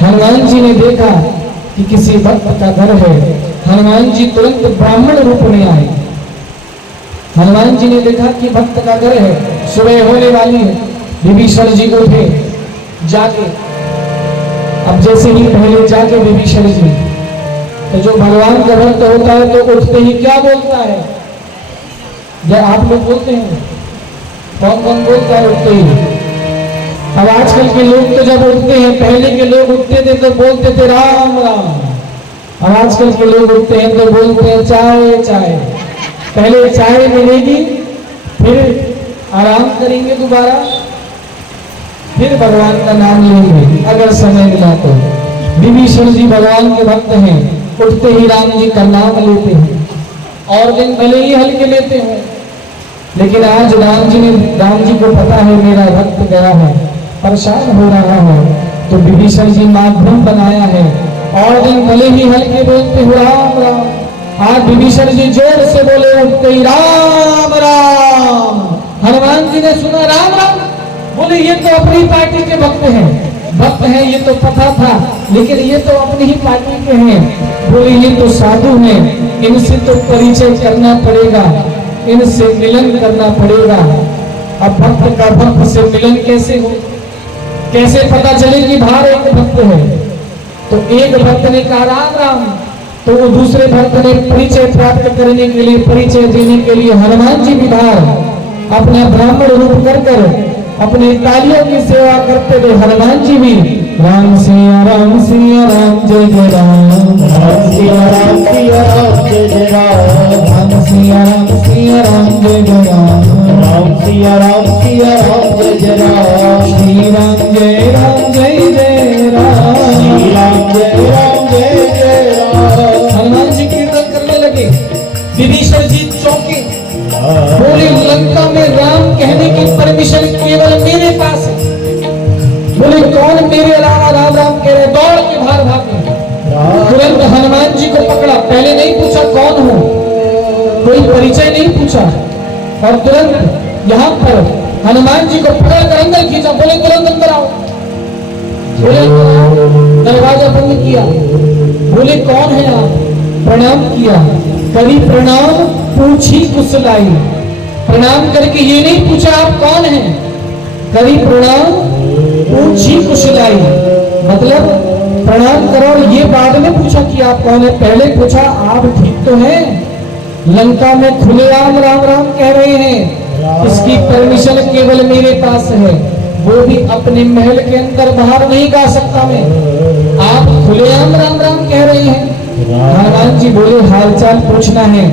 हनुमान जी ने देखा कि किसी भक्त का घर है, हनुमान जी तुरंत ब्राह्मण रूप में आए। हनुमान जी ने देखा कि भक्त का घर है, सुबह होने वाली है, विभीषण जी उठे जाके। अब जैसे ही पहले जाके विभीषण जी, तो जो भगवान का भक्त होता है तो उठते ही क्या बोलता है? जब आप लोग बोलते हैं, कौन कौन बोलता है उठते ही? अब आजकल के लोग तो जब उठते हैं, पहले के लोग उठते थे तो बोलते थे राम राम। अब आजकल के लोग उठते हैं तो बोलते हैं चाय चाय। पहले चाय मिलेगी, फिर आराम करेंगे दोबारा, फिर भगवान का नाम लेंगे अगर समय मिला तो। विभीषण जी भगवान के भक्त हैं, उठते ही राम जी का नाम लेते हैं, और दिन भले ही हल्के लेते हैं, लेकिन आज राम जी को पता है मेरा भक्त गया है, परेशान हो रहा है, तो विभीषण जी माध्यम बनाया है, और दिन भले ही हल्के बोलते हो राम राम। आज विभीषण जी जोर से बोले उठते ही राम राम। हनुमान जी ने सुना राम राम, बोले ये तो अपनी पार्टी के भक्त हैं, ये तो पता था, लेकिन ये तो अपनी ही पार्टी के हैं। बोले ये तो साधु हैं, इनसे तो परिचय करना पड़ेगा, इनसे मिलन करना पड़ेगा। अब भक्त का भक्त से मिलन कैसे हो, कैसे पता चले कि बाहर एक भक्त है? तो एक भक्त ने कहा राम राम, तो वो दूसरे भक्त ने परिचय प्राप्त करने के लिए, परिचय देने के लिए हनुमान जी भी बाहर अपना ब्राह्मण रूप कर अपने तालियों की सेवा करते हुए हनुमान जी भी राम सिया राम जय जय राम। राम सिया राम जय जय राम। राम सिया राम जय जय राम। राम सिया राम जय जय राम। श्री राम जय जय राम। श्री राम जय जय राम। हनुमान जी कीर्तन करने लगे। विभीषण जी चौंके, बोले लंका में राम कहने की परमिशन केवल मेरे पास है। बोले कौन मेरे अलावा राम राम कह रहे? दौड़ के बाहर भागे। तुरंत हनुमान जी को पकड़ा। पहले नहीं पूछा कौन हो, कोई परिचय नहीं पूछा, और तुरंत यहाँ पर हनुमान जी को पकड़ कर अंदर खींचा। बोले तुरंत अंदर आओ। बोले दरवाजा बंद किया। बोले कौन है आप? प्रणाम किया। करी प्रणाम पूछी कुशलाई। प्रणाम करके ये नहीं पूछा आप कौन हैं, करी प्रणाम पूछी कुशलाई। मतलब प्रणाम करो और ये बाद में पूछा कि आप कौन है। पहले पूछा आप ठीक तो हैं? लंका में खुलेआम राम राम कह रहे हैं, इसकी परमिशन केवल मेरे पास है, वो भी अपने महल के अंदर, बाहर नहीं गा सकता मैं। आप खुलेआम राम राम कह रहे हैं। हनुमान जी बोले हालचाल पूछना है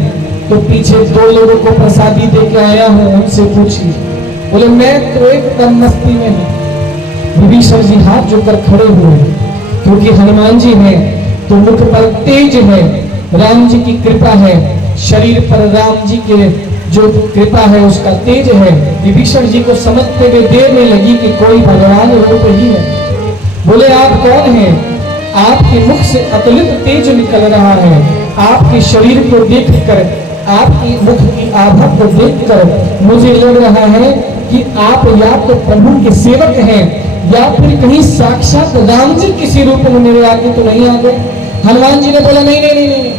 तो पीछे 2 लोगों को प्रसादी देके आया हूं, उनसे पूछिए। बोले मैं तो एकदम मस्ती में हूं। विभीषण जी हाथ जोड़कर खड़े हुए, क्योंकि हनुमान जी हैं तो मुख पर तेज है, राम जी की कृपा है, शरीर पर राम जी के जो कृपा है उसका तेज है। विभीषण जी को समझते हुए देर में लगी कि कोई भगवान रूप ही है। बोले आप कौन हैं? आपके मुख से अतुलित तेज निकल रहा है। आपके शरीर को देखकर, आपकी मुख की आभा को देखकर मुझे लग रहा है कि आप या तो प्रभु के सेवक हैं या फिर कहीं साक्षात राम जी किसी रूप में मेरे आगे तो नहीं आ गए। हनुमान जी ने बोला नहीं नहीं नहीं नहीं,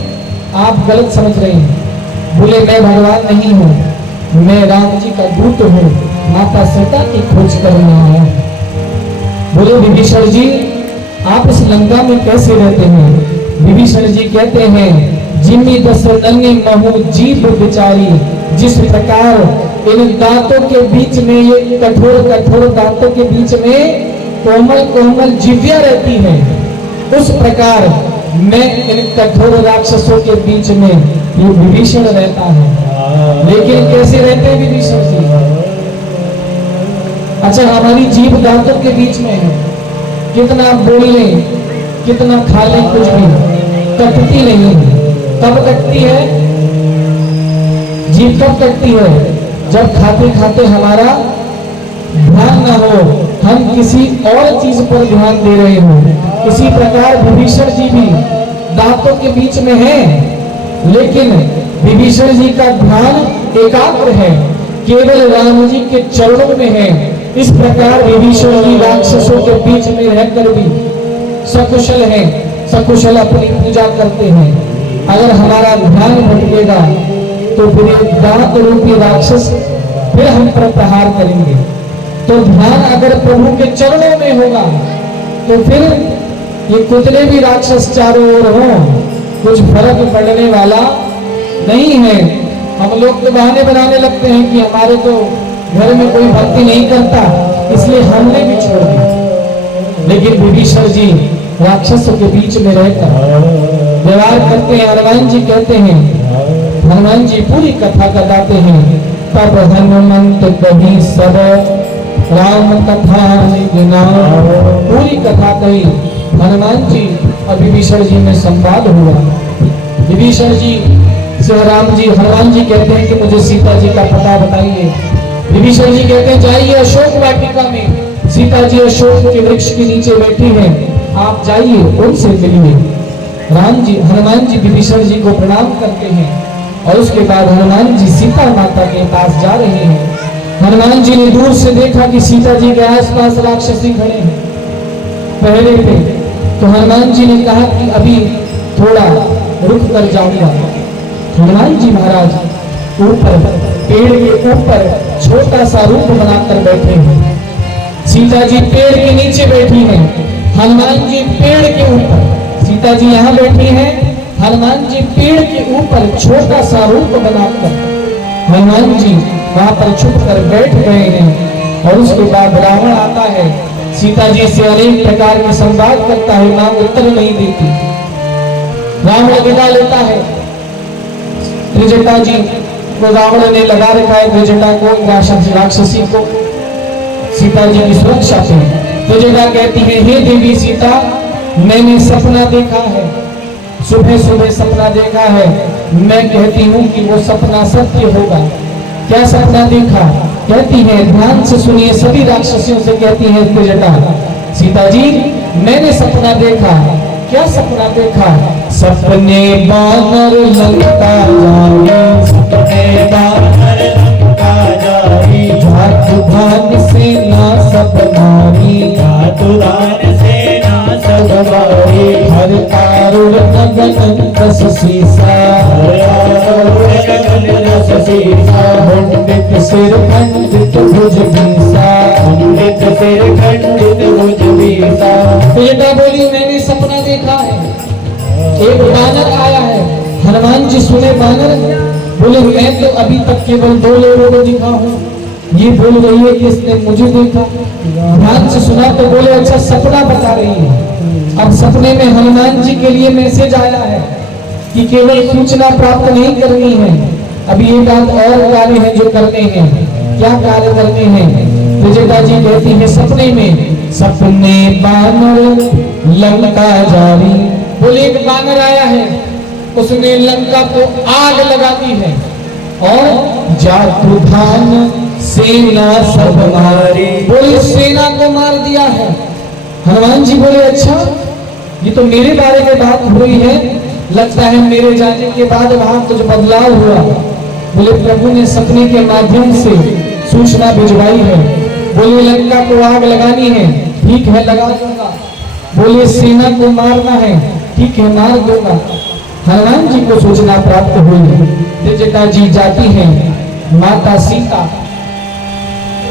आप गलत समझ रहे हैं। बोले मैं भगवान नहीं हूँ, मैं राम जी का दूत हूँ, माता सीता की खोज करने आया। बोले विभीषण जी आप इस लंका में कैसे रहते हैं? विभीषण जी कहते हैं जिम्मी दस नन्हे महू जीभ बिचारी। जिस प्रकार इन दांतों के बीच में, ये कठोर कठोर दांतों के बीच में कोमल कोमल जिव्या रहती है, उस प्रकार मैं इन कठोर राक्षसों के बीच में ये विभीषण रहता है। लेकिन कैसे रहते हैं विभीषण जी? अच्छा हमारी जीभ दांतों के बीच में है, कितना बोल लें, कितना खा लें, कुछ भी कटती नहीं है। कब कटती है जीभ? कब कटती है? जब खाते खाते हमारा ध्यान ना हो, हम किसी और चीज पर ध्यान दे रहे हो। इसी प्रकार विभीषण जी भी दांतों के बीच में है, लेकिन विभीषण जी का ध्यान एकाग्र है, केवल राम जी के चरणों में है। इस प्रकार विभीषण जी राक्षसों के बीच में रहकर भी सकुशल है, सकुशल अपनी पूजा करते हैं। अगर हमारा ध्यान भटकेगा तो फिर दांत रूपी राक्षस फिर हम पर प्रहार करेंगे। तो ध्यान अगर प्रभु के चरणों में होगा तो फिर ये कितने भी राक्षस चारों ओर हों, कुछ फर्क पड़ने वाला नहीं है। हम लोग तो बहाने बनाने लगते हैं कि हमारे तो घर में कोई भक्ति नहीं करता, इसलिए हमने भी छोड़ दी। लेकिन विभीषण जी राक्षसों के बीच में रहकर व्यवहार करते हैं। हनुमान जी कहते हैं, हनुमान जी पूरी कथा बताते हैं। तब हनुमंत कही सब राम कथा निगना। पूरी कथा कही हनुमान जी और विभीषण जी में संवाद हुआ। विभीषण जी से राम जी, हनुमान जी कहते हैं कि मुझे सीता जी का पता बताइए। विभीषण जी कहते हैं जाइए अशोक वाटिका में, सीता जी अशोक के वृक्ष के नीचे बैठी हैं, आप जाइए उनसे मिलिए। राम जी, हनुमान जी विभीषण जी को प्रणाम करते हैं और उसके बाद हनुमान जी सीता माता के पास जा रहे हैं। हनुमान जी ने दूर से देखा कि सीता जी के आसपास राक्षसी खड़े हैं पहरे पे, तो हनुमान जी ने कहा कि अभी थोड़ा रुक कर जाऊंगा। हनुमान जी महाराज ऊपर पेड़ के ऊपर छोटा सा रूप बनाकर बैठे हैं। सीता जी पेड़ के नीचे बैठी हैं, हनुमान जी पेड़ के ऊपर। सीता जी यहाँ बैठी हैं, हनुमान जी पेड़ के ऊपर छोटा सा रूप बनाकर हनुमान जी वहां पर छुप कर बैठ गए हैं। और उसके बाद रावण आता है, सीता जी से अनेक प्रकार के संवाद करता है, मां उत्तर नहीं देती। रावण विदा लेता है, त्रिजटा जी को रावण ने लगा रखा है, त्रिजटा को, राक्षसी को, सीता जी की सुरक्षा पे। त्रिजटा कहती है, हे देवी सीता, मैंने सपना देखा है, सुबह सुबह सपना देखा है, मैं कहती हूँ कि वो सपना सत्य होगा। क्या सपना देखा? कहती है, ध्यान से सुनिए, सभी राक्षसियों से कहती है त्रिजटा, सीता जी मैंने सपना देखा। क्या सपना देखा? सपने बानर लंका जाई, सपने बानर लंका जाई, धातुधान सेना सब मारी, धातुधान सेना सब मारी, हर तारुण गगन रस सीसा, हर तारुण गगन रस सीसा, पंडित सिर खंडित भुज बीसा, पंडित सिर खंडित भुज बीसा। बेटा बोली, मैंने सपना देखा है, एक बानर आया है। हनुमान जी सुने बानर, बोले मैं तो अभी तक केवल 2 लोगों को दिखा हूँ, ये बोल रही है कि इसने मुझे देखा। ध्यान से सुना तो बोले, अच्छा सपना बता रही है। अब सपने में हनुमान जी के लिए मैसेज आया है कि केवल सूचना प्राप्त नहीं करनी है, अभी एक आध और कार्य है जो करने हैं। क्या कार्य करने हैं? त्रिजटा जी कहती है सपने में, सपने बानर लंका जारी। बोले एक बानर आया है, उसने लंका को आग लगा दी है और जातुधान सेना सब मारी। बोले सेना को मार दिया है। हनुमान जी बोले, अच्छा ये तो मेरे बारे में बात हुई है, लगता है मेरे जाने के बाद वहां कुछ बदलाव हुआ। बोले प्रभु ने सपने के माध्यम से सूचना भिजवाई है। बोले लंका को आग लगानी है, ठीक है लगा दूंगा। बोले सेना को मारना है, ठीक है मार दूंगा। हनुमान जी को सूचना प्राप्त हुई। त्रिजटा जी जाती हैं, माता सीता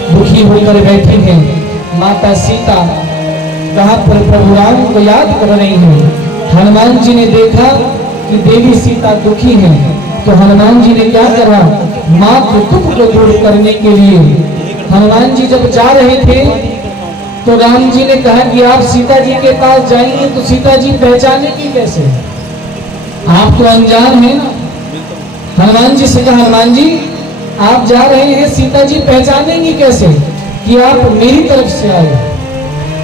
दुखी होकर बैठी हैं। माता सीता कहां पर प्रभु राम को याद कर रही हैं। हनुमान जी ने देखा कि देवी सीता दुखी है, तो हनुमान जी ने क्या करा, मां के दुख को दूर करने के लिए हनुमान जी जब जा रहे थे तो राम जी ने कहा कि आप सीता जी के पास जाएंगे तो सीता जी पहचानेगी कैसे, आप तो अनजान हैं ना। हनुमान जी से कहा, हनुमान जी आप जा रहे हैं, सीता जी पहचानेंगी कैसे कि आप मेरी तरफ से आए।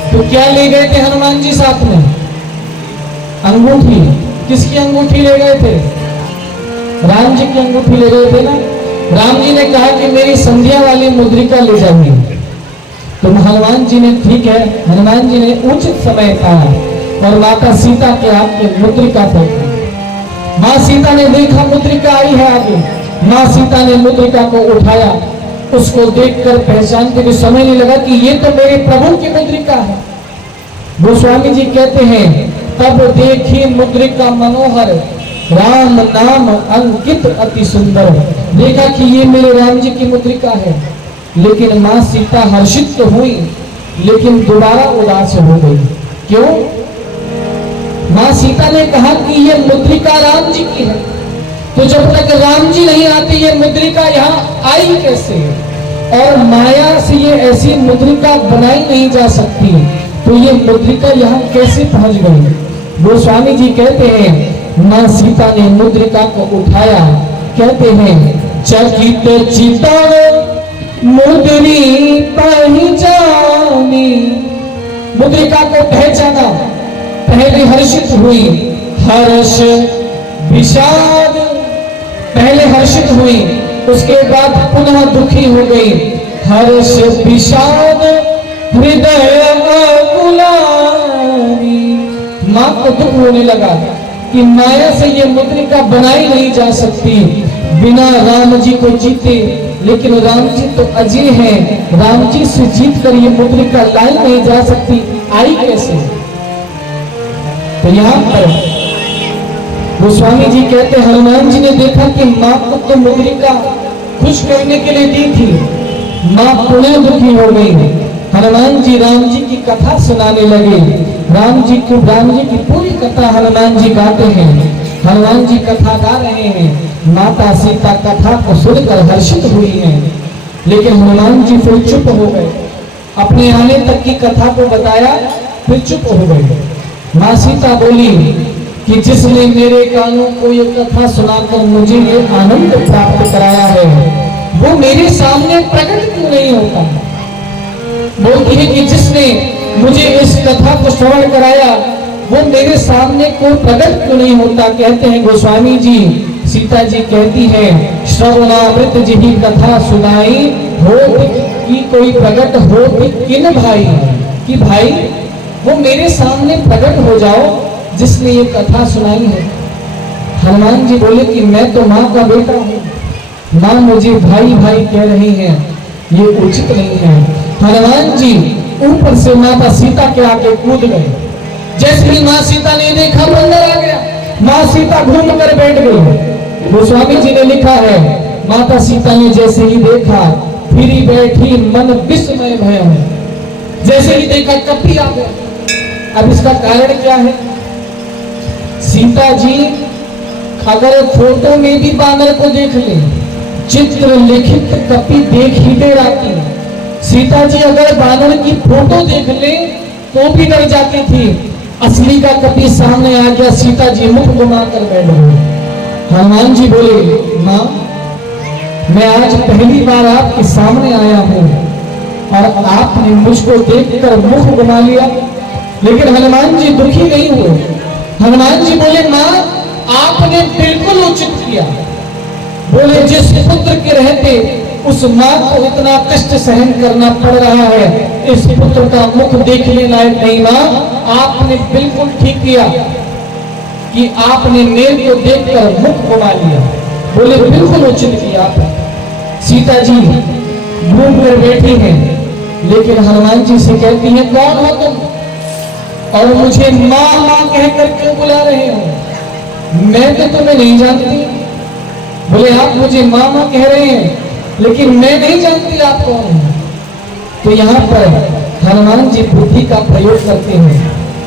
तो क्या ले गए थे हनुमान जी साथ में? अंगूठी। किसकी अंगूठी ले गए थे? राम जी की अंगूठी ले गए थे ना। राम जी ने कहा कि मेरी संध्या वाली मुद्रिका ले जाइए। तो हनुमान जी ने, ठीक है, हनुमान जी ने उचित समय पाया और माता सीता के हाथ में मुद्रिका फेंकी। माँ सीता ने देखा मुद्रिका आई है आगे, माँ सीता ने मुद्रिका को उठाया, उसको देखकर पहचानते हुए समय नहीं लगा कि ये तो मेरे प्रभु की मुद्रिका है। गोस्वामी जी कहते हैं, तब देखी मुद्रिका मनोहर, राम नाम अंकित अति सुंदर। देखा कि ये मेरे राम जी की मुद्रिका है, लेकिन माँ सीता हर्षित तो हुई, लेकिन दोबारा उदास हो गई। क्यों? माँ सीता ने कहा कि ये मुद्रिका राम जी की है, तो जब तक राम जी नहीं आते ये मुद्रिका यहाँ आई कैसे? और माया से ये ऐसी मुद्रिका बनाई नहीं जा सकती, तो ये मुद्रिका यहाँ कैसे पहुंच गई? गोस्वामी जी कहते हैं, माँ सीता ने मुद्रिका को उठाया, कहते हैं चकित चितवन मुद्री पहचानी। मुद्रिका को पहचाना, पहले हर्षित हुई, हर्ष विषाद, पहले हर्षित हुई, उसके बाद पुनः दुखी हो गई। हर्ष विषाद हृदय अकुलानी। मां को दुख होने लगा कि माया से ये मुद्रिका बनाई नहीं जा सकती, बिना राम जी को जीते। लेकिन राम जी तो अजय हैं, राम जी से जीत कर ये मुद्रिका लाई नहीं जा सकती, आई कैसे? तो यहाँ पर गोस्वामी जी कहते हैं, हनुमान जी ने देखा कि माँ को तो मुद्रिका खुश करने के लिए दी थी, माँ पुनः दुखी हो गई। हनुमान जी राम जी की कथा सुनाने लगे। राम जी की पूरी कथा हनुमान जी गाते हैं। हनुमान जी कथा गा रहे हैं, माता सीता कथा को सुनकर हर्षित हुई हैं, लेकिन हनुमान जी फिर चुप हो गए। अपने आने तक की कथा को बताया, फिर चुप हो गए। माँ सीता बोली कि जिसने मेरे कानों को ये कथा सुनाकर मुझे ये आनंद प्राप्त कराया है, वो मेरे सामने प्रकट क्यों नहीं होता। बोलती है कि जिसने मुझे इस कथा को श्रवण कराया, वो मेरे सामने कोई प्रकट क्यों नहीं होता। कहते हैं गोस्वामी जी, सीता जी कहती है, श्रवणामृत जिही कथा सुनाई, होत की कोई प्रकट होत किन भाई, कि भाई वो मेरे सामने प्रकट हो जाओ जिसने ये कथा सुनाई है। हनुमान जी बोले कि मैं तो माँ का बेटा हूँ, माँ मुझे भाई भाई कह रही हैं, ये उचित नहीं है। हनुमान जी ऊपर से माता सीता के आगे कूद गए। जैसे ही माँ सीता ने देखा, वो अंदर आ गया। माँ सीता घूम कर बैठ गई। गोस्वामी जी ने लिखा है, माता सीता ने जैसे ही देखा, फिरी बैठी मन विस्मय भय। जैसे ही देखा कपी आ गया। अब इसका कारण क्या है। सीता जी अगर फोटो में भी बानर को देख ले, चित्र लिखित कपि देख ही डराती। सीता जी अगर बानर की फोटो देख ले तो भी डर जाती थी। असली का कपि सामने आ गया, सीता जी मुख घुमा कर बैठ गई। हनुमान जी बोले, माँ मैं आज पहली बार आपके सामने आया हूँ और आपने मुझको देखकर मुख घुमा लिया। लेकिन हनुमान जी दुखी नहीं हुए। हनुमान जी बोले, माँ आपने बिल्कुल उचित किया। बोले, जिस पुत्र के रहते उस माँ को इतना कष्ट सहन करना पड़ रहा है, इस पुत्र का मुख देखने लायक नहीं। माँ आपने बिल्कुल ठीक किया कि आपने मेरे को देखकर मुख घुमा लिया। बोले, बिल्कुल उचित किया आपने। सीता जी घूम कर बैठी हैं, लेकिन हनुमान जी से कहती हैं, कौन हो तुम और मुझे माँ माँ कहकर क्यों बुला रहे हो। मैं तो तुम्हें नहीं जानती। बोले, आप मुझे माँ माँ कह रहे हैं, लेकिन मैं नहीं जानती आप कौन हैं। तो यहाँ पर हनुमान जी बुद्धि का प्रयोग करते हैं।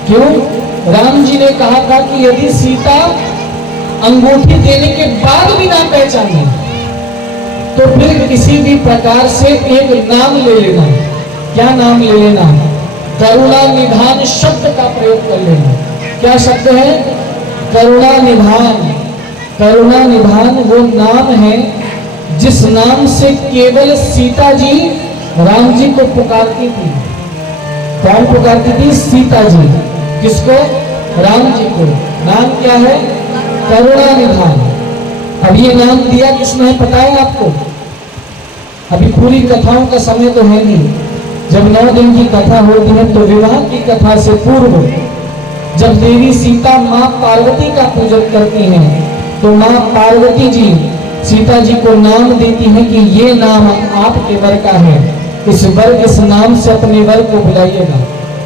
क्यों। राम जी ने कहा था कि यदि सीता अंगूठी देने के बाद भी ना पहचाने तो फिर किसी भी प्रकार से एक नाम ले लेना। क्या नाम ले लेना। करुणा निधान शब्द का प्रयोग कर लेना। क्या शब्द है। करुणा निधान। करुणा निधान वो नाम है जिस नाम से केवल सीता जी राम जी को पुकारती थी। कौन पुकारती थी। सीता जी। किसको। राम जी को। नाम क्या है। करुणा निधान। अब ये नाम दिया किसने है पता है आपको। अभी पूरी कथाओं का समय तो है नहीं। जब 9 दिन की कथा होती है तो विवाह की कथा से पूर्व जब देवी सीता माँ पार्वती का पूजन करती हैं तो माँ पार्वती जी सीता जी को नाम देती हैं कि ये नाम आपके वर का है, इस नाम से अपने वर को बुलाइएगा।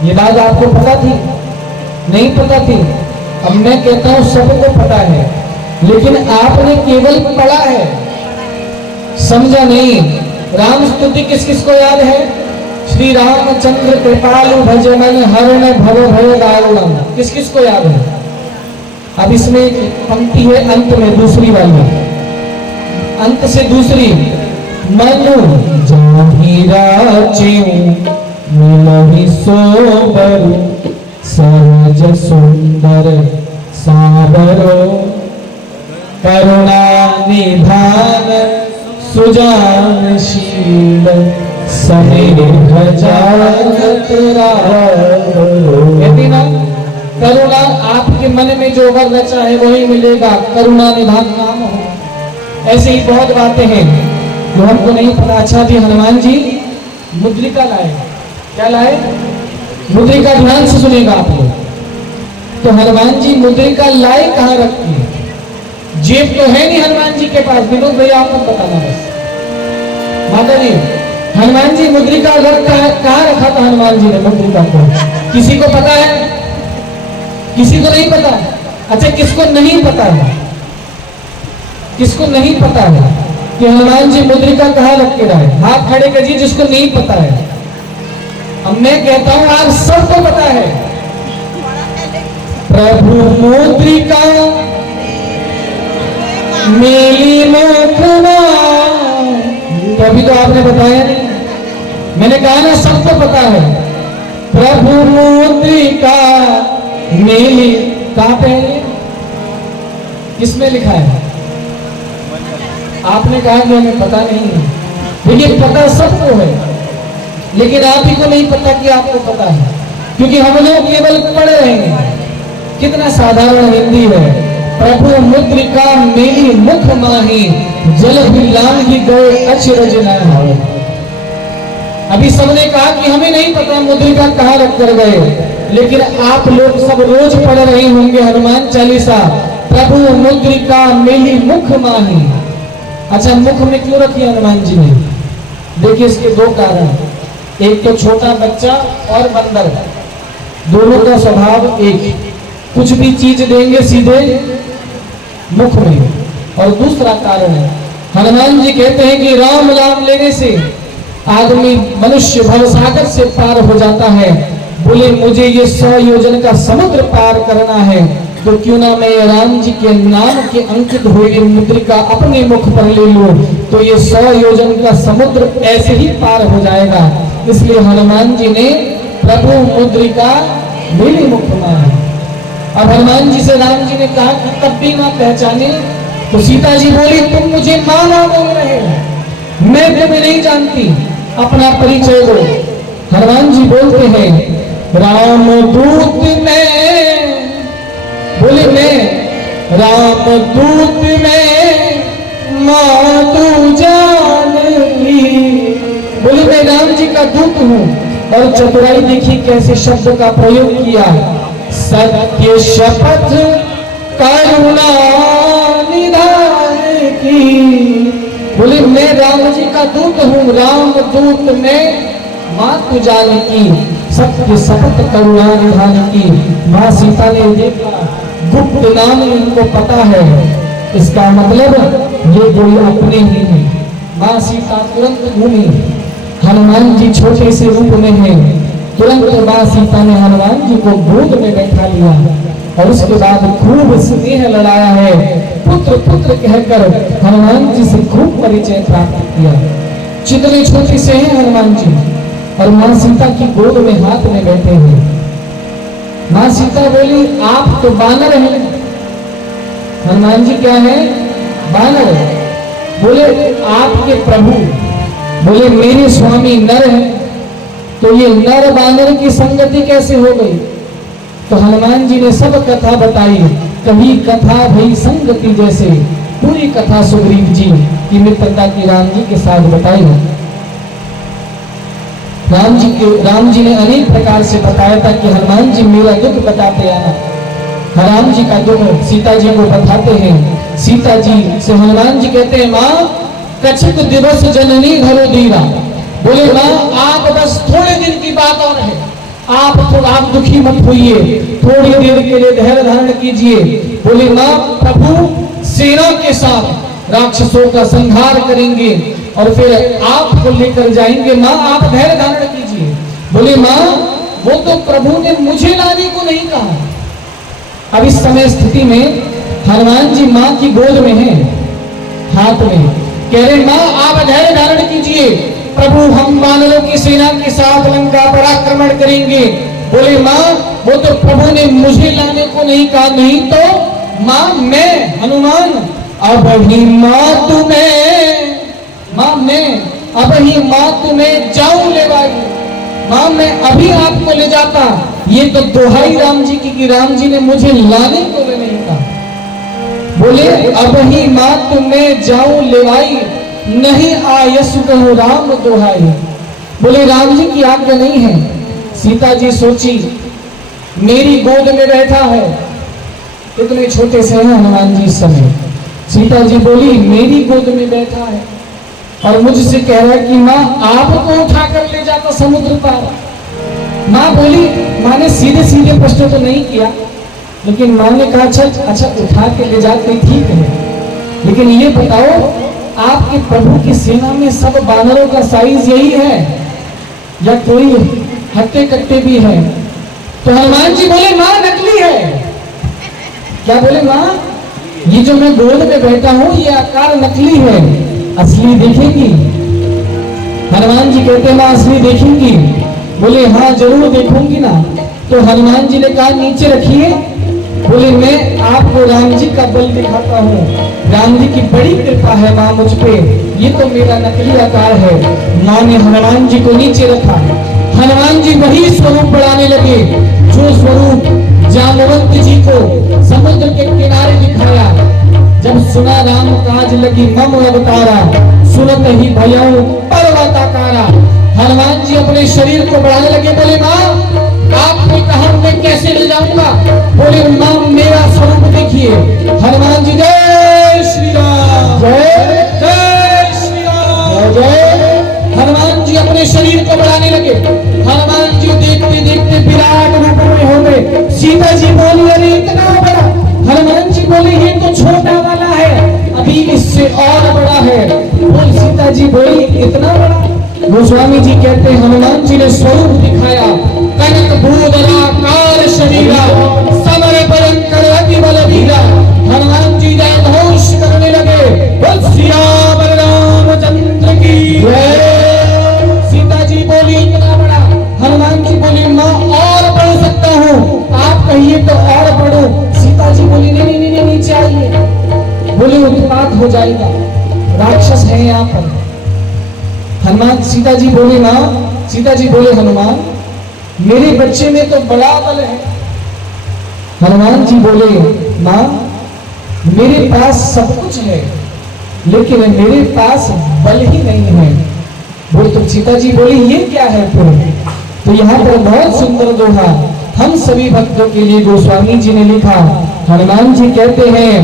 ये बात आपको पता थी। नहीं पता थी। अब मैं कहता हूं सबको पता है, लेकिन आपने केवल पढ़ा है, समझा नहीं। राम स्तुति किस किस को याद है। श्री रामचंद्र कृपालु भजमन हरण भव भय दारुणम। किस किस को याद है। अब इसमें पंक्ति है अंत में दूसरी वाली, अंत से दूसरी। मनु जाहि राचेऊ मिलहि सोबरु सहज सुंदर साबरो करुणा निधान सुजानशील स्नेह जानत कहती ना। करुणा आपके मन में जो वर रचा है वही मिलेगा। करुणा निधान नाम हो। ऐसे ही बहुत बातें हैं जो हमको नहीं पता। अच्छा जी हनुमान जी मुद्रिका लाए। क्या लाए। मुद्रिका। ध्यान से सुनेगा आप लोग। तो हनुमान जी मुद्रिका लाए कहाँ रखती है। जेब तो है नहीं हनुमान जी के पास। विनोद भैया आपको बताना बस। माता जी हनुमान जी मुद्रिका कहाँ रखा था हनुमान जी ने मुद्रिका को। किसी को पता है। किसी को नहीं पता। अच्छा किसको नहीं पता है। किसको नहीं पता है कि हनुमान जी मुद्रिका कहाँ रख के रहे। हाथ खड़े कीजिए जिसको नहीं पता है। अब मैं कहता हूं आप सबको पता है। प्रभु मुद्रिका मेली मुखमा। तो अभी तो आपने बताया नहीं। मैंने कहा ना सबको पता है। प्रभु मुद्रिका मेली कहां पे है? किसमें लिखा है? आपने कहा कि हमें पता नहीं है। देखिए पता सबको है, लेकिन आप ही को नहीं पता कि आपको पता है, क्योंकि हम लोग केवल पढ़ रहे हैं। कितना साधारण हिंदी है। प्रभु मुद्रिका मेली मुख माही, जल लांघी गए अचरज न होए। अभी सबने कहा कि हमें नहीं पता मुद्रिका कहाँ रख कर गए, लेकिन आप लोग सब रोज पढ़ रहे होंगे हनुमान चालीसा। प्रभु मुद्रिका मेली मुख माही। अच्छा, मुख में क्यों रखी हनुमान जी ने? देखिए इसके दो कारण। एक तो छोटा बच्चा और बंदर, दोनों का स्वभाव एक, कुछ भी चीज देंगे सीधे मुख में। और दूसरा कारण है, हनुमान जी कहते हैं कि राम नाम लेने से आदमी मनुष्य भवसागर से पार हो जाता है। बोले मुझे ये 100 योजन का समुद्र पार करना है, तो क्यों ना मैं राम जी के नाम के अंकित हुई मुद्रिका अपने मुख पर ले लूं, तो ये 100 योजन का समुद्र ऐसे ही पार हो जाएगा। इसलिए हनुमान जी ने प्रभु मुद्रिका मेली मुख माही। अब हनुमान जी से राम जी ने कहा कि तब भी ना पहचाने, तो सीता जी बोली तुम मुझे मां ना बोल रहे हो, मैं तुम्हें नहीं जानती, अपना परिचय दो। हनुमान जी बोलते हैं राम दूत मैं, बोले मैं राम दूत मैं मां तू जानती। बोले मैं राम जी का दूत हूं। और चतुराई देखी कैसे शब्द का प्रयोग किया। सत्य शपथ करुणा निधान की। बोले मैं राम जी का दूत हूँ, राम दूत मैं माँ तू जानकी, सत्य शपथ करुणा निधान की। माँ सीता ने देखा गुप्त नाम इनको पता है, इसका मतलब ये कोई अपने ही है। माँ सीता तुरंत घूमी, हनुमान जी छोटे से रूप में है। तुरंत माँ सीता ने हनुमान जी को गोद में बैठा लिया और उसके बाद खूब स्नेह लड़ाया है। पुत्र पुत्र कहकर हनुमान जी से खूब परिचय प्राप्त किया। चितने छोटे से हैं हनुमान जी और माँ सीता की गोद में हाथ में बैठे हैं। माँ सीता बोली आप तो बानर हैं। हनुमान जी क्या है? बानर। बोले आपके प्रभु, बोले मेरे स्वामी नर है, तो ये नर बानर की संगति कैसे हो गई? तो हनुमान जी ने सब कथा बताई। कभी कथा भई संगति जैसे, पूरी कथा सुग्रीव जी की मित्रता की राम जी के साथ बताई। राम जी ने अनेक प्रकार से बताया था कि हनुमान जी मेरा दुख बताते आना। राम जी का दुख सीता जी को बताते हैं। सीता जी से हनुमान जी कहते हैं माँ कछुक दिवस जननी धरो दीरा। बोले माँ आप बस थोड़े दिन की बात और है, आप दुखी मत होइए, थोड़ी देर के लिए धैर्य धारण कीजिए। बोले माँ प्रभु सेना के साथ राक्षसों का संहार करेंगे और फिर आपको लेकर जाएंगे, माँ आप धैर्य धारण कीजिए। बोले माँ वो तो प्रभु ने मुझे लाने को नहीं कहा। अब इस समय स्थिति में हनुमान जी माँ की गोद में हैं, हाथ में कह रहे माँ आप धैर्य धारण कीजिए, प्रभु हम वानरों की सेना के साथ लंका पर आक्रमण करेंगे। बोले माँ वो तो प्रभु ने मुझे लाने को नहीं कहा, नहीं तो माँ मैं हनुमान अब ही माँ तुम्हें, माँ मैं अब ही माँ तुम्हें जाऊं ले भाई, माँ मैं अभी आपको ले जाता। ये तो दोहाई राम जी की कि राम जी ने मुझे लाने को नहीं कहा। बोले अब ही माँ तुम्हें जाऊं लेवाई, नहीं आयसु कहो राम दोहाई। बोले राम जी की आज्ञा नहीं है। सीता जी सोची मेरी गोद में बैठा है, इतने छोटे से हैं हनुमान जी इस समय। सीता जी बोली मेरी गोद में बैठा है और मुझसे कह रहा है कि माँ आपको उठाकर ले जाता समुद्र पार। माँ बोली, माँ ने सीधे सीधे प्रश्न तो नहीं किया, लेकिन माँ ने कहा अच्छा उठा के ले जाते ठीक है, लेकिन ये बताओ आपके प्रभु की सेना में सब बानरों का साइज यही है या कोई हट्टे कट्टे भी है? तो हनुमान जी बोले माँ नकली है। क्या बोले माँ? ये जो मैं गोद में बैठा हूँ ये आकार नकली है, असली देखेगी। हनुमान जी कहते हैं माँ असली देखेंगी? बोले हाँ जरूर देखूंगी ना। तो हनुमान जी ने कहा नीचे रखिए। बोले मैं आपको राम जी का बल दिखाता हूँ, राम जी की बड़ी कृपा है माँ मुझ पे, ये तो मेरा नकली आकार है। माँ ने हनुमान जी को नीचे रखा। हनुमान जी वही स्वरूप बढ़ाने लगे जो स्वरूप जामवंत जी को समुद्र के किनारे दिखाया। जब सुना राम काज लगी मम अवतारा, सुनत ही भयऊ पर्वताकारा। हनुमान जी अपने शरीर को बढ़ाने लगे। बोले माँ आपने कहा मैं कैसे ले जाऊंगा? बोले माँ मेरा स्वरूप देखिए। हनुमान जी जय श्री राम, जय जय श्री राम, जय। हनुमान जी अपने शरीर को बढ़ाने लगे। हनुमान जी देखते देखते विराट रूप में हो गए। सीता जी बोली अरे इतना बड़ा? हनुमान जी बोले ये तो छोटा वाला है, अभी इससे और बड़ा है। बोल सीता जी बोली इतना बड़ा? गोस्वामी जी कहते हैं हनुमान जी ने स्वरूप दिखाया। कनक भूधराकार शरीरा, समर भयंकर अति बलवीरा। हनुमान जी जयघोष करने लगे। बोल सियावर रामचंद्र की जय। सीता जी बोली इतना बड़ा? हनुमान जी बोली माँ और बढ़ सकता हूँ, आप कहिए तो और बढ़ो। सीता जी बोली नहीं नहीं नहीं नीचे आइए। बोले उत्पात हो जाएगा, राक्षस है यहाँ पर। हनुमान सीता जी बोली माँ, सीता जी बोले हनुमान मेरे बच्चे में तो बड़ा बल है। हनुमान जी बोले माँ मेरे पास सब कुछ है लेकिन मेरे पास बल ही नहीं है। बोले तो सीता जी बोली ये क्या है फिर? तो यहाँ पर बहुत सुंदर दोहा हम सभी भक्तों के लिए गोस्वामी जी ने लिखा। हनुमान जी कहते हैं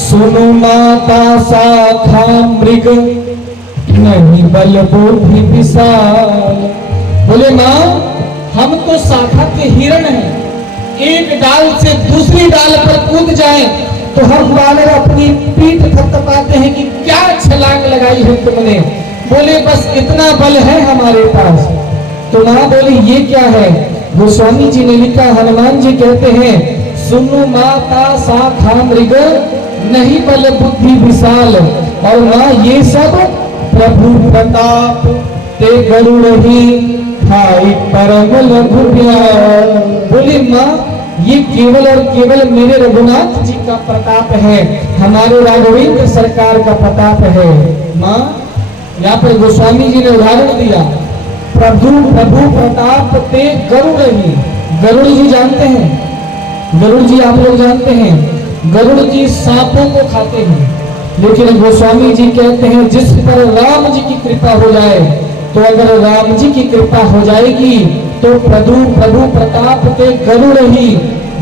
सुनो माता शाखा मृग नहीं बल बुद्धि विशाल। बोले माँ हम तो शाखा के हिरण हैं, एक डाल से दूसरी डाल पर कूद जाए तो हम बानर अपनी पीठ थपथपाते हैं कि क्या छलांग लगाई है तुमने। बोले बस इतना बल है हमारे पास। तो माँ बोली ये क्या है? गोस्वामी जी ने लिखा हनुमान जी कहते हैं सुनो माता शाखा मृग नहीं बल बुद्धि विशाल। और माँ ये सब प्रभु प्रताप ते गरुड़ ही खाई परम लघु ज्ञान। बोले माँ ये केवल और केवल मेरे रघुनाथ जी का प्रताप है, हमारे राघवेंद्र सरकार का प्रताप है। माँ यहाँ पर गोस्वामी जी ने उदाहरण दिया प्रभु प्रभु प्रताप ते गरुड़ ही। गरुड़ जी जानते हैं? गरुड़ जी आप लोग जानते हैं? गरुड़ जी सांपों को खाते हैं। लेकिन गोस्वामी जी कहते हैं जिस पर राम जी की कृपा हो जाए, तो अगर राम जी की कृपा हो जाएगी तो प्रभु प्रभु प्रताप के गरुड़ ही,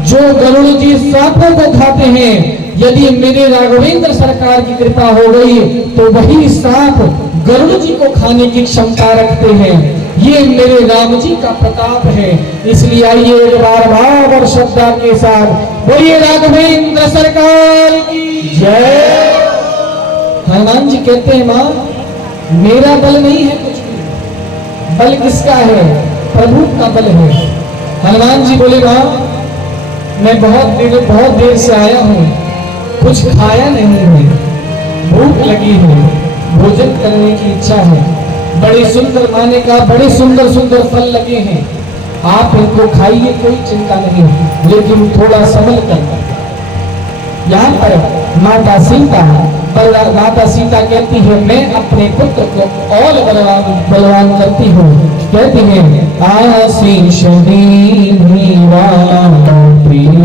जो गरुड़ जी सांपों को खाते हैं, यदि मेरे राघवेंद्र सरकार की कृपा हो गई तो वही सांप गरुड़ जी को खाने की क्षमता रखते हैं। ये मेरे राम जी का प्रताप है। इसलिए आइए एक बार भाव और श्रद्धा के साथ बोलिए राघवेंद्र सरकार की जय। हनुमान जी कहते हैं माँ मेरा बल नहीं है कुछ भी, बल किसका है? प्रभु का बल है। हनुमान जी बोले माँ मैं बहुत देर से आया हूँ, कुछ खाया नहीं है, भूख लगी है, भोजन करने की इच्छा है। बड़े सुंदर माने का बड़े सुंदर सुंदर फल लगे हैं, आप इनको खाइए कोई चिंता नहीं, लेकिन थोड़ा संभल कर। यहाँ पर माता सीता कहती है मैं अपने पुत्र को और बलवान करती हूँ। कहती है आशीष दीवा प्रिय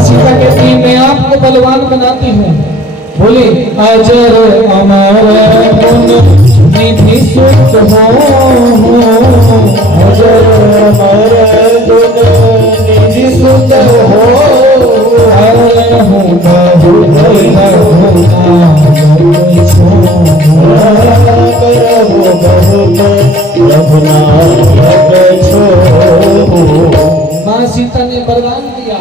सीता कहती मैं आपको बलवान बनाती हूँ। बोले अजर अमर गुण निधि सुख हो, अजर अमर गुण निधि सुख हो, माँ सीता ने वरदान दिया।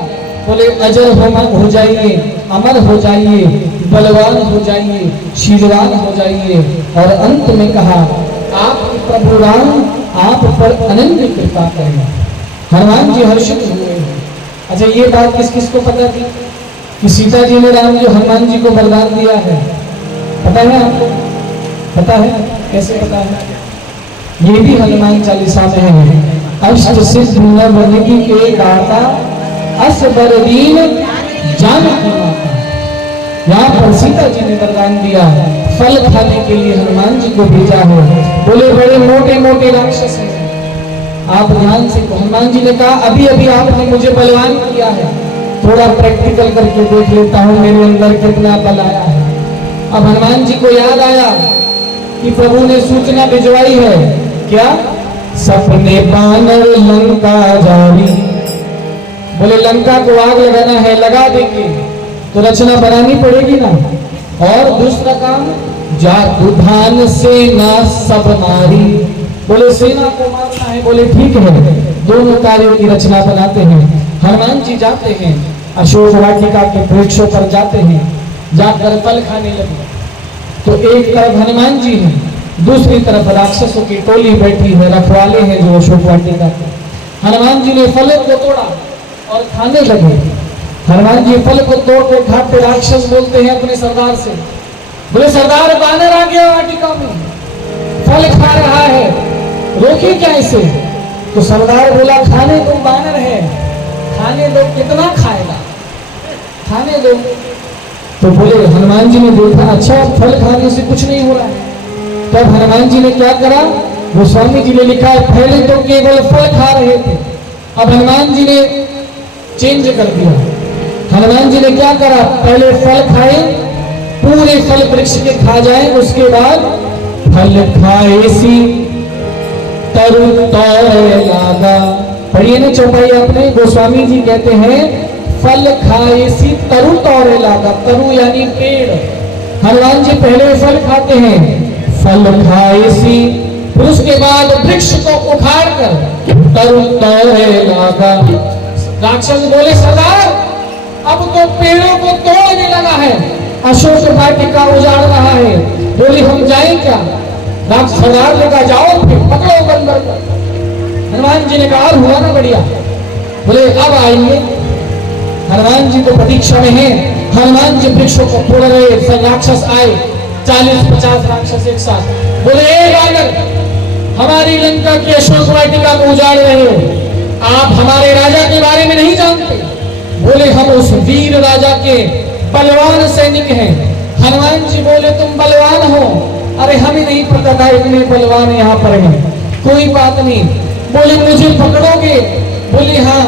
बोले अजर हो जाइए, अमर हो जाइए, बलवान हो जाइए, शीलवान हो जाइए। और अंत में कहा आप प्रभु राम आप पर अनन्य कृपा करें। हनुमान जी हर्षित हुए। अच्छा ये बात किस किस को पता थी कि सीता जी ने राम जो हनुमान जी को वरदान दिया है? पता है आपको? पता है? कैसे पता है? ये भी हनुमान चालीसा में है। अष्ट सिद्ध नवनिधि के दाता असबर दीन जानकी माता। यहाँ पर सीता जी ने वरदान दिया, फल खाने के लिए हनुमान जी को भेजा है। बोले बड़े मोटे मोटे राक्षस हैं, आप ध्यान से। हनुमान जी ने कहा अभी अभी आपने मुझे बलवान किया है, थोड़ा प्रैक्टिकल करके देख लेता हूँ मेरे अंदर कितना बल आया है। अब हनुमान जी को याद आया कि प्रभु ने सूचना भिजवाई है, क्या? सपने बानर लंका जारी। बोले लंका को आग लगाना है, लगा देंगे, तो रचना बनानी पड़ेगी ना। और दूसरा काम, जादूधान सेना सब मारी। बोले सेना को मारना है। बोले ठीक है, दोनों कार्यों की रचना बनाते हैं। हनुमान जी जाते हैं, अशोक वाटिका के वृक्षों पर जाते हैं, जाकर फल खाने लगे। तो एक तरफ हनुमान जी हैं, दूसरी तरफ राक्षसों की टोली बैठी है, रखवाले हैं जो अशोक वाटिका के। हनुमान जी ने फलों को तोड़ा और खाने लगे। हनुमान जी फल को तोड़ के खाते, राक्षस बोलते हैं अपने सरदार से, बोले सरदार बानर आ गया वाटिका में, फल खा रहा है, रोकी क्या इसे? तो सरदार बोला खाने दो, बानर है, खाने दो, कितना खाएगा, खाने दो। तो बोले हनुमान जी ने देखा अच्छा फल खाने से कुछ नहीं हो रहा है। तब तो हनुमान जी ने क्या करा, गोस्वामी जी ने लिखा है पहले तो केवल फल खा रहे थे, अब हनुमान जी ने चेंज कर दिया। हनुमान जी ने क्या करा, पहले फल खाए, पूरे फल वृक्ष के खा जाए, उसके बाद फल खाए सी तरु तोरे लागा। पढ़िए ना चौपाई आपने, गोस्वामी जी कहते हैं फल खाए सी तरु तोरे लागा। तरु यानी पेड़। हनुमान जी पहले फल खाते हैं, फल खाए सी, फिर उसके बाद वृक्ष को उखाड़ कर तरु तोरे लागा। राक्षस बोले सरदार अब तो पेड़ों को तोड़ने लगा है, अशोक वाटिका उजाड़ रहा है, बोले हम जाए क्या? सरदार ने कहा जाओ फिर पकड़ो बंदर को। हनुमान जी ने कहा हुआ ना बढ़िया, बोले अब आइए। हनुमान जी तो प्रतीक्षा में हैं। हनुमान जी वृक्षों को तोड़ रहे, राक्षस आए 40-50 राक्षस एक साथ। बोले ए बानर, हमारी लंका की अशोक वाटिका को उजाड़ रहे हो, आप हमारे राजा के बारे में नहीं जानते। बोले हम उस वीर राजा के बलवान सैनिक हैं। हनुमान जी बोले तुम बलवान हो? अरे हमें नहीं पता था इतने बलवान यहाँ पर हैं। कोई बात नहीं। बोले मुझे पकड़ोगे? बोले हाँ।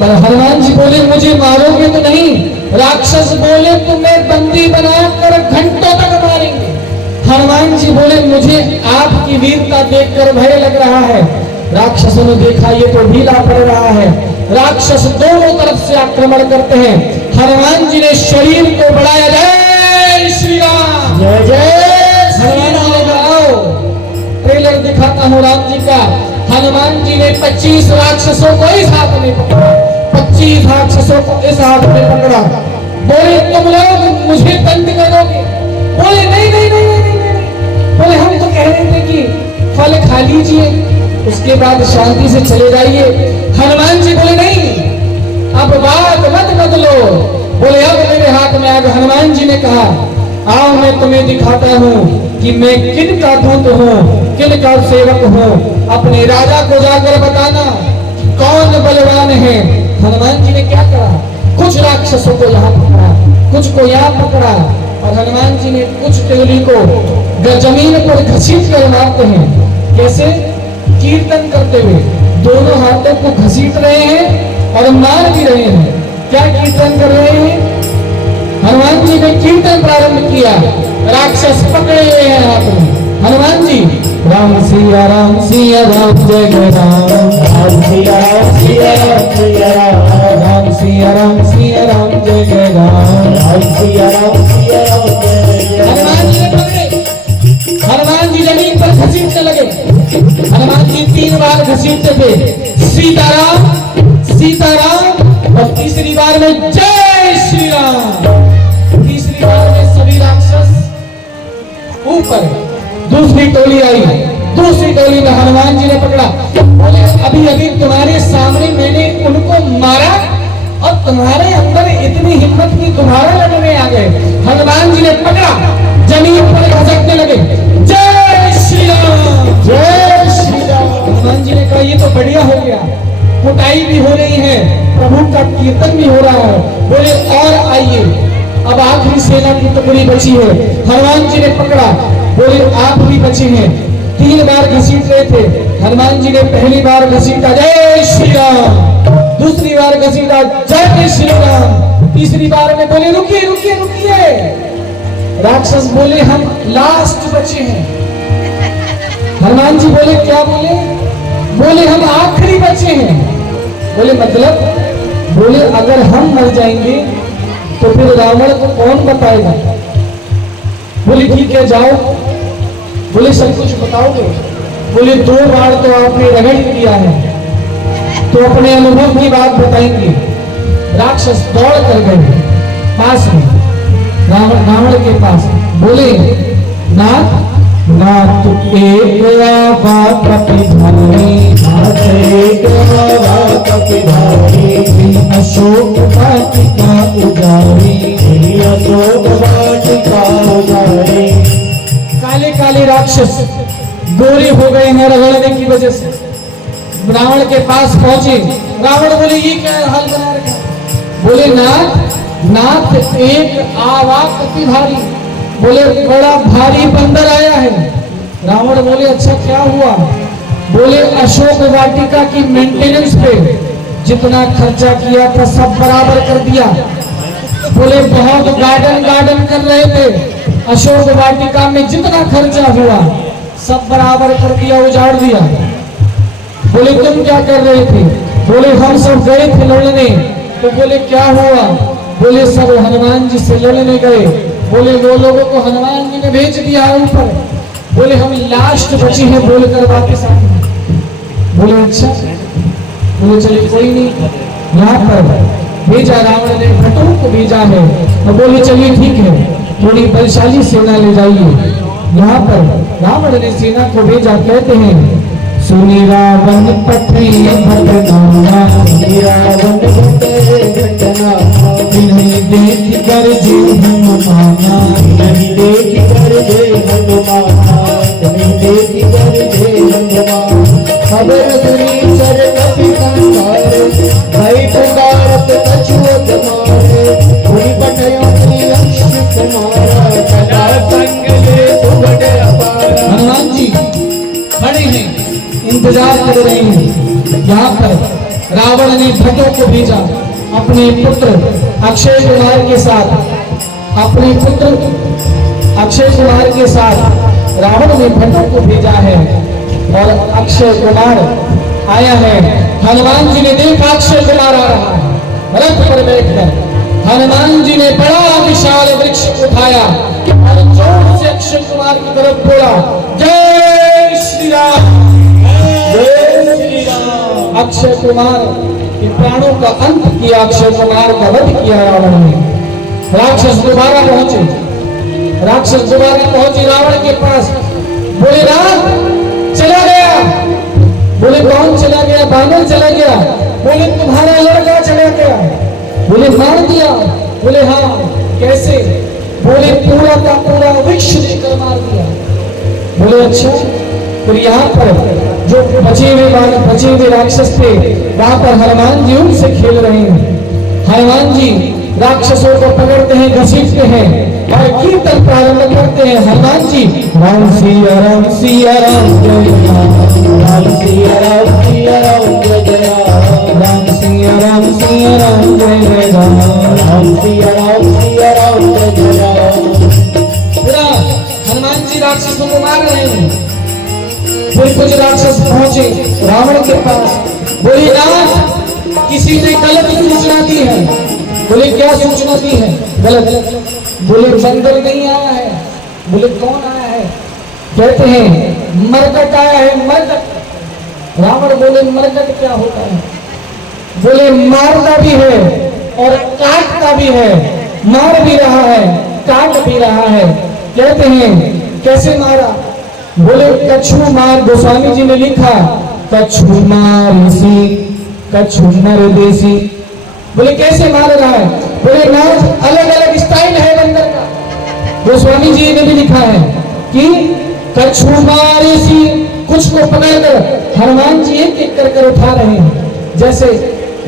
पर हनुमान जी बोले मुझे मारोगे तो नहीं? राक्षस बोले तुम्हें बंदी बनाकर घंटों तक मारेंगे। हनुमान जी बोले मुझे आपकी वीरता देखकर भय लग रहा है। राक्षसों ने देखा ये तो ढीला पड़ रहा है, राक्षस दोनों तरफ से आक्रमण करते हैं। हनुमान जी ने शरीर को बढ़ाया, जय श्री राम, जय जय हनुमान जी ने बढ़ाओ। ट्रेलर दिखाता हूँ राम जी का। हनुमान जी ने 25 राक्षसों को इस हाथ में पकड़ा, 25 राक्षसों को इस हाथ में पकड़ा। बोले तुम लोग मुझे दंड करोगे? बोले नहीं नहीं नहीं नहीं नहीं, नहीं। बोले हम तो कह रहे थे कि फल खा लीजिए, उसके बाद शांति से चले जाइए। हनुमान जी बोले नहीं, अब बात मत बदलो। बोले अब मेरे हाथ में आग। हनुमान जी ने कहा आओ मैं तुम्हें दिखाता हूँ कि मैं किन का दूत हूँ, किन का सेवक हूँ। अपने राजा को जाकर बताना कि कौन बलवान है। हनुमान जी ने क्या करा, कुछ राक्षसों को यहाँ पकड़ा, कुछ को यहाँ पकड़ा, और हनुमान जी ने कुछ टोली को जमीन पर घसीट कर मारते हैं। कैसे? कीर्तन करते हुए दोनों हाथों को घसीट रहे हैं और मार भी रहे हैं। क्या कीर्तन कर रहे हैं? हनुमान जी ने कीर्तन प्रारंभ किया, राक्षस पकड़े हुए हैं हाथ में। हनुमान जी राम सिया राम सिया राम जय जय राम, राम सिया राम सिया राम सिया राम, राम सिया राम सिया राम जय जय राम, राम सिया राम सिया राम जय जय राम। हनुमान जी ने पकड़े, हनुमान जी जमीन पर घसीटने लगे। हनुमान जी 3 बार घसीटते थे, सीताराम सीताराम, और तीसरी बार में जय श्री राम, तीसरी बार में ऊपर। दूसरी टोली आई, दूसरी टोली में हनुमान जी ने पकड़ा। बोले अभी अभी तुम्हारे सामने मैंने उनको मारा और तुम्हारे अंदर इतनी हिम्मत की तुम्हारा लड़ने आ गए। हनुमान जी ने पकड़ा, जमीन पर घसकने लगे। जय श्री राम, जय श्री राम। हनुमान जी ने कहा ये तो बढ़िया हो गया, कुटाई भी हो रही है, प्रभु का कीर्तन भी हो रहा है। बोले और आइए, अब आखिरी सेना की टुकड़ी बची है। हनुमान जी ने पकड़ा, बोले आप भी बचे हैं। 3 बार घसीट रहे थे। हनुमान जी ने पहली बार घसीटा जय श्री राम, दूसरी बार घसीटा जय श्री राम, तीसरी बार में बोले रुकिए रुकिए रुकिए। राक्षस बोले हम लास्ट बचे हैं। हनुमान जी बोले क्या बोले? बोले हम आखिरी बचे हैं। बोले मतलब? बोले अगर हम मर जाएंगे तो फिर रावण को कौन बताएगा? बोले ठीक है जाओ। बोले सब कुछ बताओगे? बोले 2 बार तो आपने रगड़ दिया है, तो अपने अनुभव की बात बताएंगे। राक्षस दौड़ कर गए पास में, रावण के पास। बोले नाथ नाथ एक आवा कपिधारी, नाथ एक आवा कपिधारी, अशोक वाटिका उजारी, अशोक वाटिका उजारी। काले काले राक्षस गोरे हो गए हैं रगड़ने की वजह से। रावण के पास पहुंचे। रावण बोले ये क्या हाल बना रखा? बोले नाथ नाथ एक आवा कपिधारी, बोले बड़ा भारी बंदर आया है। रावण बोले अच्छा क्या हुआ? बोले अशोक वाटिका की मेंटेनेंस पे जितना खर्चा किया था सब बराबर कर दिया। बोले बहुत गार्डन कर रहे थे, अशोक वाटिका में जितना खर्चा हुआ सब बराबर कर दिया, उजाड़ दिया। बोले तुम क्या कर रहे थे? बोले हम सब गए थे लड़ने। तो बोले क्या हुआ? बोले सब हनुमान जी से लड़ने गए। बोले वो लोगों को हनुमान जी ने भेज दिया है ऊपर। बोले हम लास्ट बचे हैं बोलकर वापस आ गए। बोले अच्छा। बोले चलिए कोई नहीं, यहाँ पर भेजा रावण ने भट्टों को भेजा है। तो बोले चलिए ठीक है, थोड़ी बलशाली सेना ले जाइए। यहाँ पर रावण ने सेना को भेजा। कहते हैं सुनी रावण पठे घटना, रावण पठे घटना, नहीं देख कर जे हनुमाना, नहीं देख कर जे हनुमाना, नहीं देख कर जे हनुमाना। खबर सुनी सर कपि कंगार, भई पुकारत कछुअत मारे, हुई पठयो श्री अक्षय कुमारा, कला संग ले सुगड़ अपारा। हनुमान जी खड़े हैं, इंतजार कर रहे हैं। यहाँ पर रावण ने भट्टों को भेजा अपने पुत्र अक्षय कुमार के साथ। अपने पुत्र अक्षय कुमार के साथ रावण ने भट्टों को भेजा है और अक्षय कुमार आया है। हनुमान जी ने देखा अक्षय कुमार आ रहा है रथ पर बैठकर। हनुमान जी ने बड़ा विशाल वृक्ष उठाया और जोर से अक्षय कुमार की तरफ बोला जय श्री राम, जय श्री राम। अक्षय कुमार के प्राणों का अंत किया, अक्षय कुमार का वध किया रावण ने। राक्षस दोबारा पहुंचे, राक्षस दोबारा पहुंचे रावण के पास। बोले राम चला गया। बोले कौन चला गया? बानर चला गया। बोले तुम्हारा लड़का चला गया। बोले मार दिया। बोले हाँ कैसे? बोले पूरा का पूरा वृक्ष लेकर मार दिया। बोले अच्छा। फिर यहाँ पर जो बचे हुए राक्षस थे वहां पर हनुमान जी उनसे खेल रहे हैं। हनुमान जी राक्षसों को पकड़ते हैं, घसीटते हैं और कीर्तन प्रारंभ करते हैं। हनुमान जी राम सिया राम सिया राम जय राम, राम सिया राम सिया राम जय राम, राम सिया राम सिया राम जय राम, राम सिया राम सिया राम जय राम। पूरा हनुमान जी राक्षसों को मार रहे हैं। फिर कुछ राक्षस पहुंचे रावण के पास। बोले नाथ किसी ने गलत सूचना दी है। बोले क्या सूचना दी है? गलत। बोले बंदर नहीं आया है। बोले कौन आया है? कहते हैं मरकट आया है, मरकट। रावण बोले मरकट क्या होता है? बोले मारता भी है और काटता भी है, मार भी रहा है काट भी रहा है। कहते हैं कैसे मारा? बोले कछु मार, गोस्वामी जी ने लिखा कछु मार इसी कछु मर देसी। बोले कैसे मार रहा है? बोले नाच अलग अलग स्टाइल है बंदर का। गोस्वामी जी ने भी लिखा है कि कछु मार इसी, कुछ को पकड़कर हनुमान जी एक एक कर उठा रहे हैं, जैसे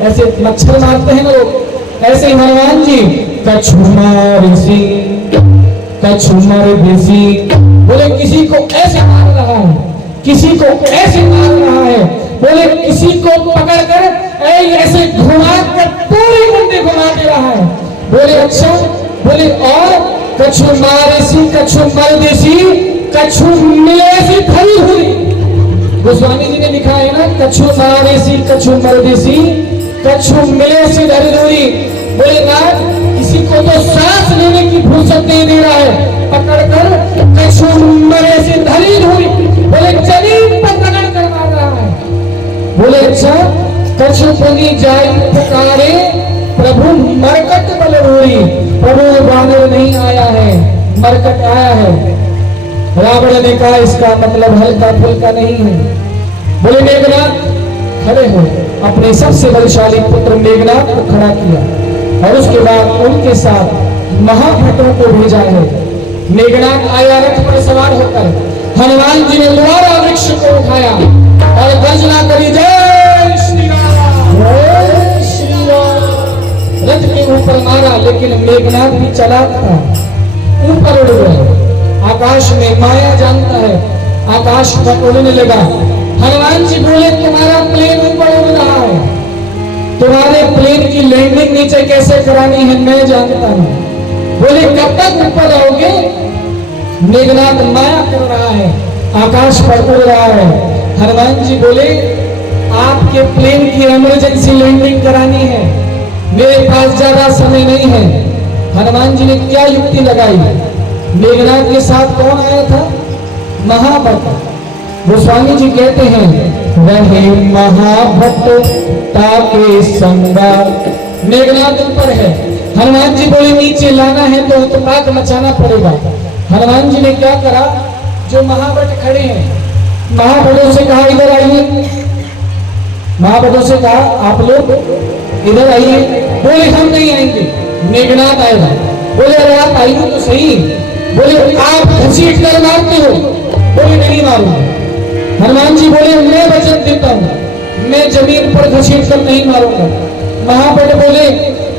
ऐसे मच्छर मारते हैं ना लोग, ऐसे ही हनुमान जी कछु मार इसी कछु मर देसी। बोले किसी को ऐसे मार रहा है, किसी को ऐसे मार रहा है, बोले किसी को पकड़कर ऐसे घुमा कर पूरी मुंडी घुमा दे रहा है। बोले अच्छा, बोले और कछु मारेसी कछु मर देसी कछु मिलेसी धरी हुई। गोस्वामी जी ने लिखा है ना कछु मारेसी कछु मर देसी कछु मिलेसी धरी हुई। बोले ना किसी को तो सांस लेने की फुर्सत नहीं दे रहा है, पकड़कर कछु मरेसी धरी हुई। बोले जमीन पर पकड़ कर मार रहा है। बोले अच्छा, कछु पुनी जाय पुकारे प्रभु मरकट बल रोई। प्रभु बानर नहीं आया है, मरकट आया है। रावण ने कहा इसका मतलब हल्का फुल्का नहीं है। बोले मेघनाथ खड़े हो, अपने सबसे बलशाली पुत्र मेघनाथ को खड़ा किया और उसके बाद उनके साथ महाभटों को भेजा है। मेघनाथ आया रथ पर सवार होकर, हनुमान जी ने दोबारा वृक्ष को उठाया और गर्जना करी जय श्री राम जय श्री राम। रथ के ऊपर मारा, लेकिन मेघनाथ भी चलाक था, ऊपर उड़ गए आकाश में। माया जानता है, आकाश पर उड़ने लगा। हनुमान जी बोले तुम्हारा प्लेन ऊपर उड़ रहा है, तुम्हारे प्लेन की लैंडिंग नीचे कैसे करानी है मैं जानता हूं। बोले कब तक ऊपर रहोगे? मेघनाथ माया कर रहा है, आकाश पर उड़ रहा है। हनुमान जी बोले आपके प्लेन की इमरजेंसी लैंडिंग करानी है, मेरे पास ज्यादा समय नहीं है। हनुमान जी ने क्या युक्ति लगाई? मेघनाथ के साथ कौन आया था? महाभट्ट। गोस्वामी जी कहते हैं रहे महाभट्ट ताके संगा। मेघनाथ ऊपर है, हनुमान जी बोले नीचे लाना है तो उत्पात मचाना पड़ेगा। हनुमान जी ने क्या करा? जो महाभट्ट खड़े हैं, महाभट्टों से कहा इधर आइए। महाभट्टों से कहा आप लोग इधर आइए। बोले हम नहीं आएंगे, मेघनाथ आएगा। बोले अरे आप आइए तो सही। बोले आप घसीट कर मारते हो। बोले नहीं मारूंगा। हनुमान जी बोले मैं वचन देता हूं, मैं जमीन पर घसीट कर नहीं मारूंगा। महाभट्ट बोले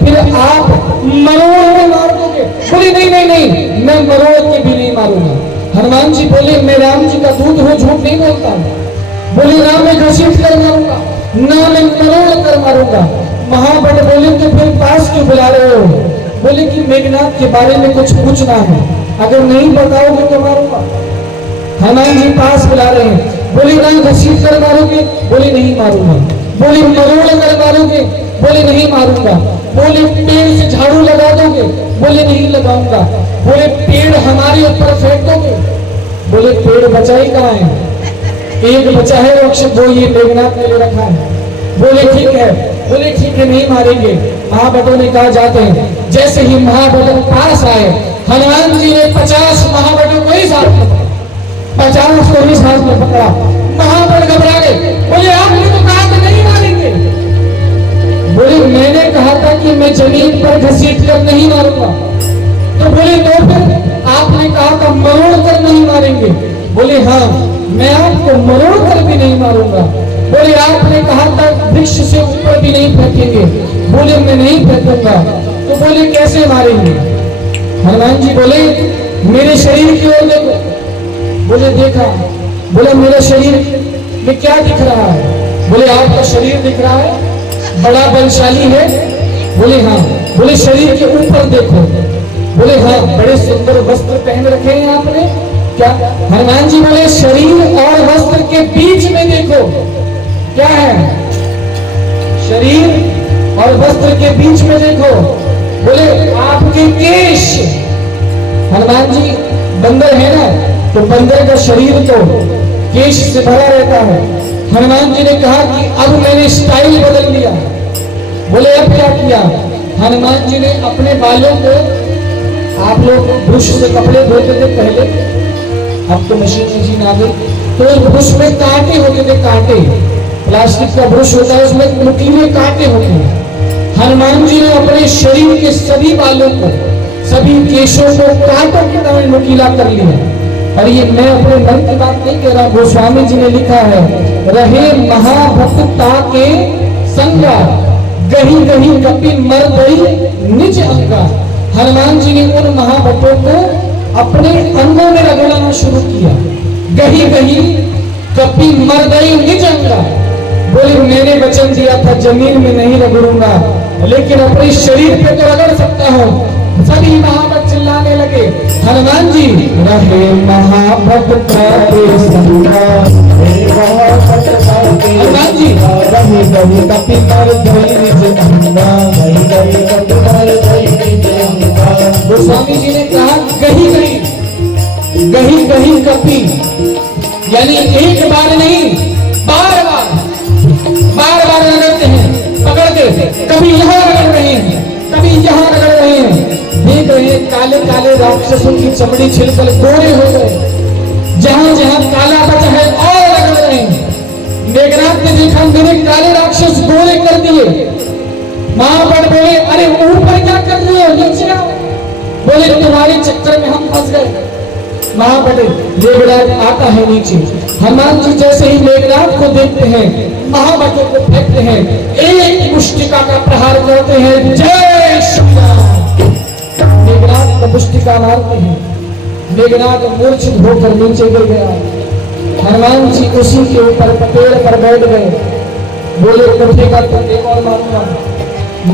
फिर आप मरोड़ में मार दोगे। बोले नहीं नहीं नहीं, मैं मरोड़ के भी नहीं मारूंगा। हनुमान जी बोले मैं राम जी का दूत हूं, झूठ नहीं बोलता हूं। बोले ना मैं घसीट कर मारूंगा, ना मैं मरोड़ कर मारूंगा। महाभट्ट बोले तो फिर पास क्यों बुला रहे हो? बोले कि मेघनाथ के बारे में कुछ पूछना है, अगर नहीं बताओगे तो मारूंगा। हनुमान जी पास बुला रहे हैं। बोले ना घसीट कर मारोगे? बोले नहीं मारूंगा। बोले मरोड़ कर मारोगे? बोले नहीं मारूंगा। बोले पेड़ से झाड़ू लगा दोगे? बोले नहीं लगाऊंगा। बोले पेड़ हमारे ऊपर फेंक दोगे? बोले पेड़ बचा ही कहाँ है? एक बचा है वृक्ष, वो ये मेघनाथ ने ले रखा है। बोले ठीक है। बोले ठीक है नहीं मारेंगे। महाभट्टों ने कहा जाते हैं। जैसे ही महाभट्ट पास आए, हनुमान जी ने 50 महाभट्टों को ही साथ में पकड़ा, 50 को ही साथ में पकड़ा। महाभट्ट घबरा गए। बोले आपने तो कहा था नहीं मारेंगे। बोले मैंने कहा था कि मैं जमीन पर घसीट कर नहीं मारूंगा। तो बोले तो फिर आपने कहा था मरोड़ कर नहीं मारेंगे। बोले हाँ, मैं आपको मरोड़ कर भी नहीं मारूंगा। बोले आपने कहा था वृक्ष से ऊपर भी नहीं फेंकेंगे। बोले मैं नहीं फेंकूंगा। तो बोले कैसे मारेंगे? हनुमान जी बोले मेरे शरीर की ओर देखो। बोले देखा। बोले मेरे शरीर में क्या दिख रहा है? बोले आपका शरीर दिख रहा है, बड़ा बलशाली है। बोले हाँ। बोले शरीर के ऊपर देखो। बोले हाँ, बड़े सुंदर वस्त्र पहन रखे हैं आपने। क्या? हनुमान जी बोले शरीर और वस्त्र के बीच में देखो क्या है? शरीर और वस्त्र के बीच में देखो। बोले आपके केश। हनुमान जी बंदर है ना, तो बंदर का शरीर तो केश से भरा रहता है। हनुमान जी ने कहा कि अब मैंने स्टाइल बदल लिया। बोले अब क्या किया? हनुमान जी ने अपने बालों को, आप लोग ब्रश से कपड़े धोते थे पहले, अब तो मशीन आ गई। तो उस ब्रश में कांटे होते थे, कांटे, प्लास्टिक का ब्रश होता है, उसमें नुकीले कांटे होते हैं। हनुमान जी ने अपने शरीर के सभी बालों को, सभी केशों को कांटों की तरह नुकीला कर लिया। और ये मैं अपने मन की बात नहीं कह रहा, गोस्वामी जी ने लिखा है, रहे महाभक्ता के संगा, गही गही कपि मर गई निज अंगा। हनुमान जी ने उन महाभक्तों को अपने अंगों में रगड़ना शुरू किया। गही गही कपि मर गई निज अंगा, बोले मैंने वचन दिया था जमीन में नहीं रगड़ूंगा, लेकिन अपने शरीर पे तो रगड़ सकता हूं। सभी महाभक्त चिल्लाने लगे, हनुमान जी रहे महाभक्ता के संगा, हनुमान जी रहे गही कपि मर गई निज अंगा, गोस्वामी जी ने कहा गही गही कपि, यानी एक बार नहीं, बार बार रगड़ते हैं, पकड़ के कभी यहाँ रगड़ रहे हैं, कभी यहाँ रगड़ रहे हैं। देख रहे हैं काले काले राक्षसों की चमड़ी छिलकर गोरे हो गए, जहां जहां काला बचा है और रगड़ रहे हैं। मेघनाथ ने देखा मेरे काले राक्षस गोरे कर दिए। महाबल बोले अरे ऊपर क्या कर रहे हो, नीचे आओ। बोले तुम्हारे चक्कर में हम फंस गए। महाबल मेघनाथ आता है नीचे। हनुमान जी जैसे ही मेघनाथ को देखते हैं, महाबलों को फेंकते हैं, एक मुष्टिका का प्रहार करते हैं, जय श्री राम। मेघनाथ को मुष्टिका मारते हैं, मेघनाथ मूर्छित होकर नीचे गिर गया। हनुमान जी उसी के ऊपर पेड़ पर बैठ गए, बोले उठेगा तो एक और मारूंगा।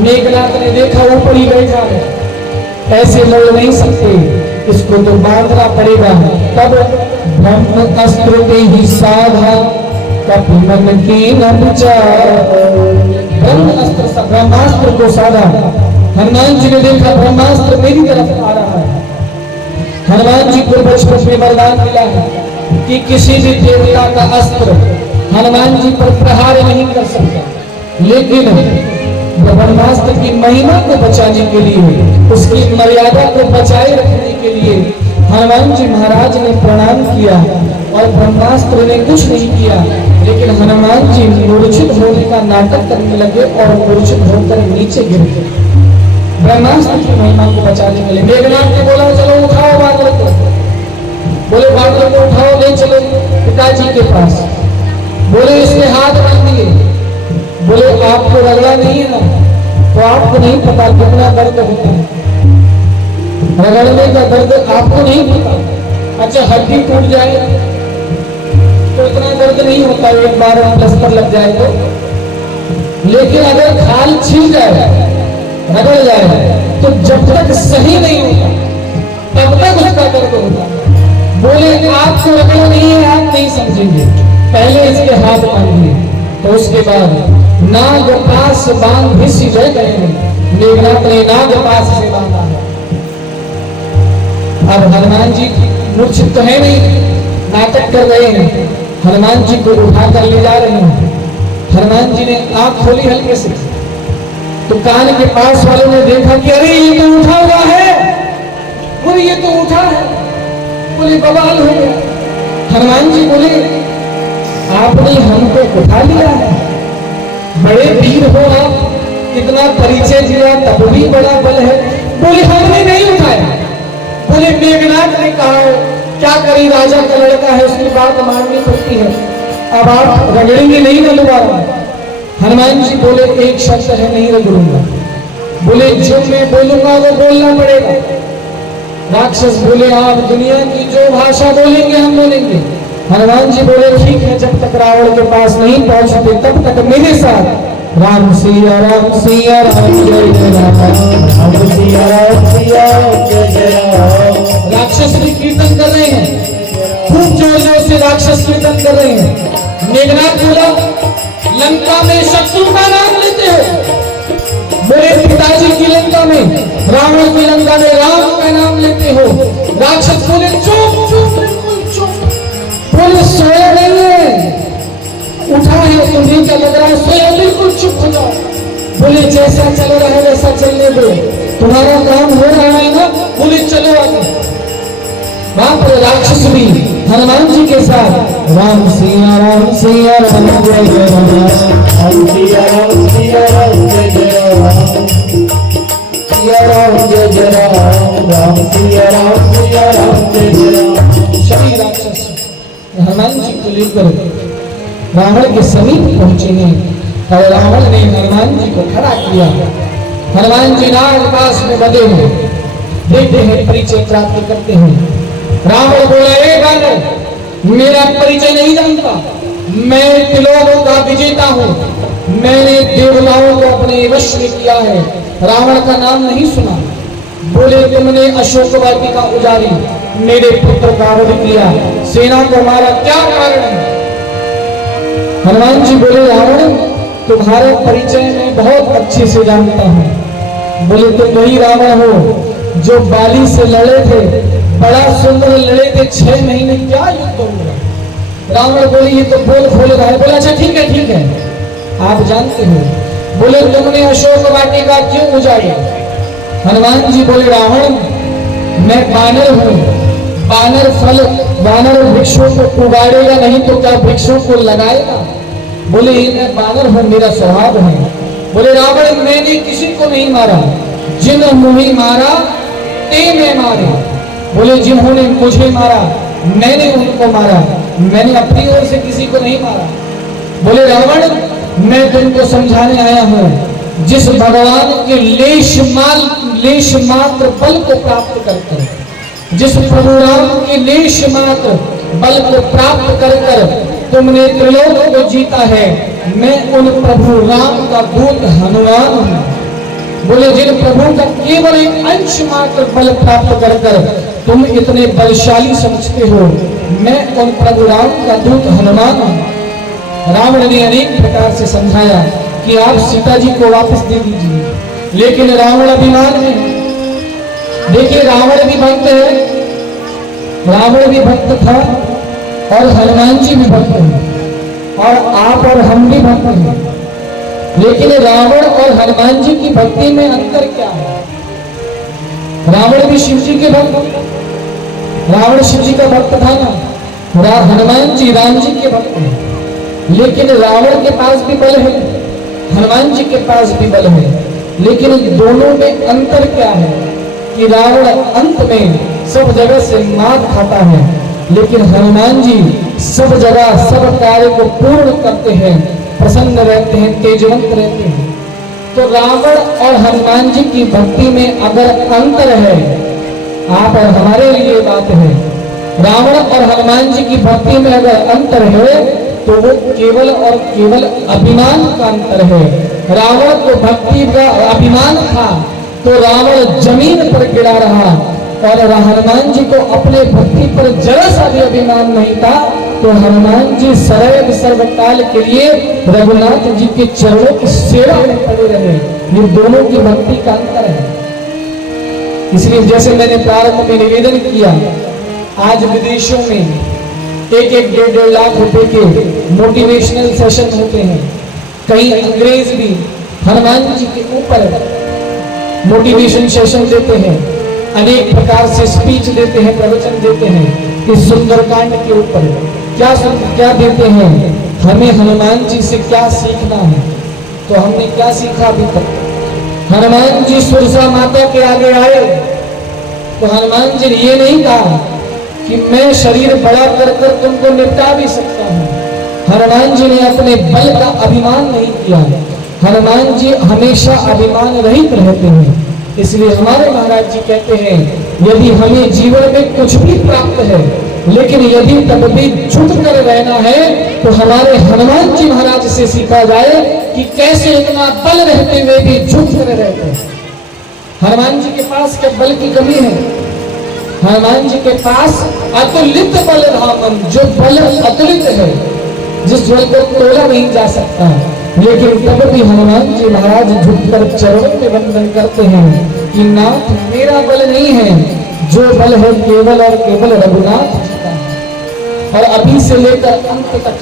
मेघनाथ ने देखा ऊपर ही बैठा है, ऐसे लड़ नहीं सकते, इसको तो बांधना पड़ेगा। तब ब्रह्म अस्त्र के ही साधा, कपि मन की न विचार। ब्रह्मास्त्र को साधा। हनुमान जी ने देखा ब्रह्मास्त्र मेरी तरफ आ रहा है। हनुमान जी को बचपन में वरदान मिला है कि किसी भी देवता का अस्त्र हनुमान जी पर प्रहार नहीं कर सकता, लेकिन ब्रह्मास्त्र की महिमा को बचाने के लिए, उसकी मर्यादा को बचाए रखने के लिए हनुमान जी महाराज ने प्रणाम किया और ब्रह्मास्त्र ने कुछ नहीं किया, लेकिन हनुमान जी मूर्छित होने का नाटक करने लगे और मूर्छित होकर नीचे गिर गए। ब्रह्मास्त्र की महिमा को बचाने के लिए मेघनाथ ने बोला चलो उठाओ बादल को। बोले बादल को उठाओ, ले चलो पिताजी के पास। बोले इसके हाथ बांध दिए। बोले आपको रगड़ा नहीं है ना, तो आपको नहीं पता कितना दर्द होता है। रगड़ने का दर्द आपको नहीं पता। अच्छा हड्डी टूट जाए तो इतना दर्द नहीं होता, एक बार प्लास्टर लग जाए तो, लेकिन अगर खाल छिल जाए, रगड़ जाए, तो जब तक सही नहीं होता तब तक उसका दर्द होता। बोले आपको रगड़ा नहीं है, आप नहीं समझेंगे, पहले इसके हाथ बांधिए। तो उसके बाद नाग पास बांध भी सिजय गए हैं। मेघनाथ ने नाग पास से बांधा है। अब हनुमान जी मूर्छित तो है नहीं, नाटक कर रहे हैं, हनुमान जी को उठाकर ले जा रहे हैं। हनुमान जी ने आंख खोली हल्के से, तो कान के पास वालों ने देखा कि अरे ये तो उठा हुआ है। बोले ये तो उठा है। बोले बवाल हो गया। हनुमान जी बोले आपने हमको उठा लिया है, बड़े वीर हो आप, कितना परिचय दिया तब भी बड़ा बल है। बोले हमने नहीं उठाया। बोले मेघनाथ ने कहा है, क्या करें, राजा का लड़का है, उसकी बात माननी पड़ती है, अब आप रगड़ेंगे नहीं ना दोबारा। हनुमान जी बोले एक शब्द है, नहीं रगड़ूंगा। बोले जो मैं बोलूंगा वो बोलना पड़ेगा। राक्षस बोले आप दुनिया की जो भाषा बोलेंगे हम बोलेंगे। हनुमान जी बोले ठीक है, जब तक रावण के पास नहीं पहुंचते तब तक मेरे साथ राम सिया राम सिया राम जय जय राम राम सिया राम सिया जय जय राम। राक्षस भी कीर्तन कर रहे हैं, खूब जोर जोर से राक्षस कीर्तन कर रहे हैं। मेघनाथ बोला लंका में शत्रु का नाम लेते हो, मेरे पिताजी की लंका में, रावण की लंका में राम का नाम लेते हो। राक्षस बोले चुप चुप बिल्कुल चुप। बोले सोया नहीं है, उठा है, तुम्हें क्या लग रहा है, सोया बिल्कुल चुप हो जाओ। बोले जैसा चल रहा है वैसा चलने दो, तुम्हारा काम हो रहा है ना। बोले चलो आगे। वहां पर राक्षस भी हनुमान जी के साथ राम सिया राम सिया राम जय जय राम। राम सिया राम सिया राम जय जय राम। सिया राम जय जय राम। राम सिया राम सिया राम जय जय राम। सभी राक्षस हनुमान जी को लेकर रावण के समीप पहुंचे हैं और रावण ने हनुमान जी को खड़ा किया। हनुमान जी नाग पास में बंधे हैं, देखते हैं परिचय प्राप्त करते हैं। रावण बोला, ए बालक, मेरा परिचय नहीं जानता, मैं त्रिलोक का विजेता हूँ, मैंने देवताओं को अपने वश में किया है। रावण का नाम नहीं सुना। बोले, तुमने अशोक वाटिका उजाड़ी, मेरे पुत्र का वध किया, सेना को मारा, क्या कारण है? हनुमान जी बोले, रावण, तुम्हारे परिचय में बहुत अच्छे से जानता हूँ। बोले, तुम वही रावण हो जो बाली से लड़े थे, बड़ा सुंदर लड़े थे, 6 महीने क्या युद्ध हुआ? रावण बोले, ये तो बोल खोल रहा है। बोला, अच्छा ठीक है, आप जानते हो। बोले, तुमने अशोक वाटिका क्यों उजाड़ी? हनुमान जी बोले, रावण, मैं बानर हूँ, बानर वृक्षों को उगाड़ेगा नहीं तो क्या वृक्षों को लगाएगा? बोले, मैं बानर हूँ, मेरा स्वभाव है। बोले, रावण, मैंने किसी को नहीं मारा, जिन मुझे मारा ते मैं मारे। बोले, जिन्होंने मुझे मारा मैंने उनको मारा, मैंने अपनी ओर से किसी को नहीं मारा। बोले, रावण, मैं तुमको समझाने आया हूँ, जिस भगवान के लेश मात्र बल को प्राप्त करकर, जिस प्रभु राम के लेश मात्र बल को प्राप्त कर तुमने त्रिलोक को जीता है, मैं उन प्रभु राम का दूत हनुमान हूँ। बोले, जिन प्रभु का केवल एक अंश मात्र बल प्राप्त कर तुम इतने बलशाली समझते हो, मैं उन प्रभु राम का दूत हनुमान हूँ। रावण ने अनेक प्रकार से समझाया कि आप सीता जी को वापस दे दीजिए, लेकिन रावण अभिमान में, देखिए रावण भी भक्त है, रावण भी भक्त था और हनुमान जी भी भक्त हैं और आप और हम भी भक्त हैं, लेकिन रावण और हनुमान जी की भक्ति में अंतर क्या है? रावण भी शिव जी के भक्त, रावण शिव जी का भक्त था ना, हनुमान जी राम जी के भक्त हैं, लेकिन रावण के पास भी बल है, हनुमान जी के पास भी बल है, लेकिन दोनों में अंतर क्या है कि रावण अंत में सब जगह से मात खाता है, लेकिन हनुमान जी सब जगह सब कार्य को पूर्ण करते हैं, प्रसन्न रहते हैं, तेजवंत रहते हैं। तो रावण और हनुमान जी की भक्ति में अगर अंतर है, आप और हमारे लिए बात है, रावण और हनुमान जी की भक्ति में अगर अंतर है तो वो केवल और केवल अभिमान का अंतर है। रावण को भक्ति का अभिमान था तो रावण जमीन पर गिरा रहा, और हनुमान जी को अपने भक्ति पर जरा सा भी अभिमान नहीं था तो हनुमान जी सदैव सर्वकाल के लिए रघुनाथ जी के चरणों की सेवा में पड़े रहे। ये दोनों की भक्ति का अंतर है। इसलिए जैसे मैंने प्रारंभ में निवेदन किया, आज विदेशों में 1-1-1.5 लाख रुपए के मोटिवेशनल सेशन होते हैं। कई अंग्रेज भी हनुमान जी के ऊपर मोटिवेशन सेशन देते हैं, अनेक प्रकार से स्पीच देते हैं, प्रवचन देते हैं। इस सुंदरकांड के ऊपर क्या देते हैं, हमें हनुमान जी से क्या सीखना है। तो हमने क्या सीखा अभी तक? हनुमान जी सुरसा माता के आगे आए तो हनुमान जी ने ये नहीं कहा कि मैं शरीर बड़ा कर तुमको निपटा भी सकता हूँ। हनुमान जी ने अपने बल का अभिमान नहीं किया। हनुमान जी हमेशा अभिमान रहित रहते हैं। इसलिए हमारे महाराज जी कहते हैं, यदि हमें जीवन में कुछ भी प्राप्त है, लेकिन यदि तब भी झुक कर रहना है तो हमारे हनुमान जी महाराज से सीखा जाए कि कैसे इतना बल रहते हुए भी झुक कर रहते हैं। हनुमान जी के पास क्या बल की कमी है? हनुमान जी के पास अतुलित बल धामन, जो बल अतुलित है, जिस बल को तोला नहीं जा सकता, लेकिन तब भी हनुमान जी महाराज झुककर चरणों में वंदन करते हैं कि नाथ मेरा बल नहीं है, जो बल है केवल और केवल रघुनाथ जी का है। और अभी से लेकर अंत तक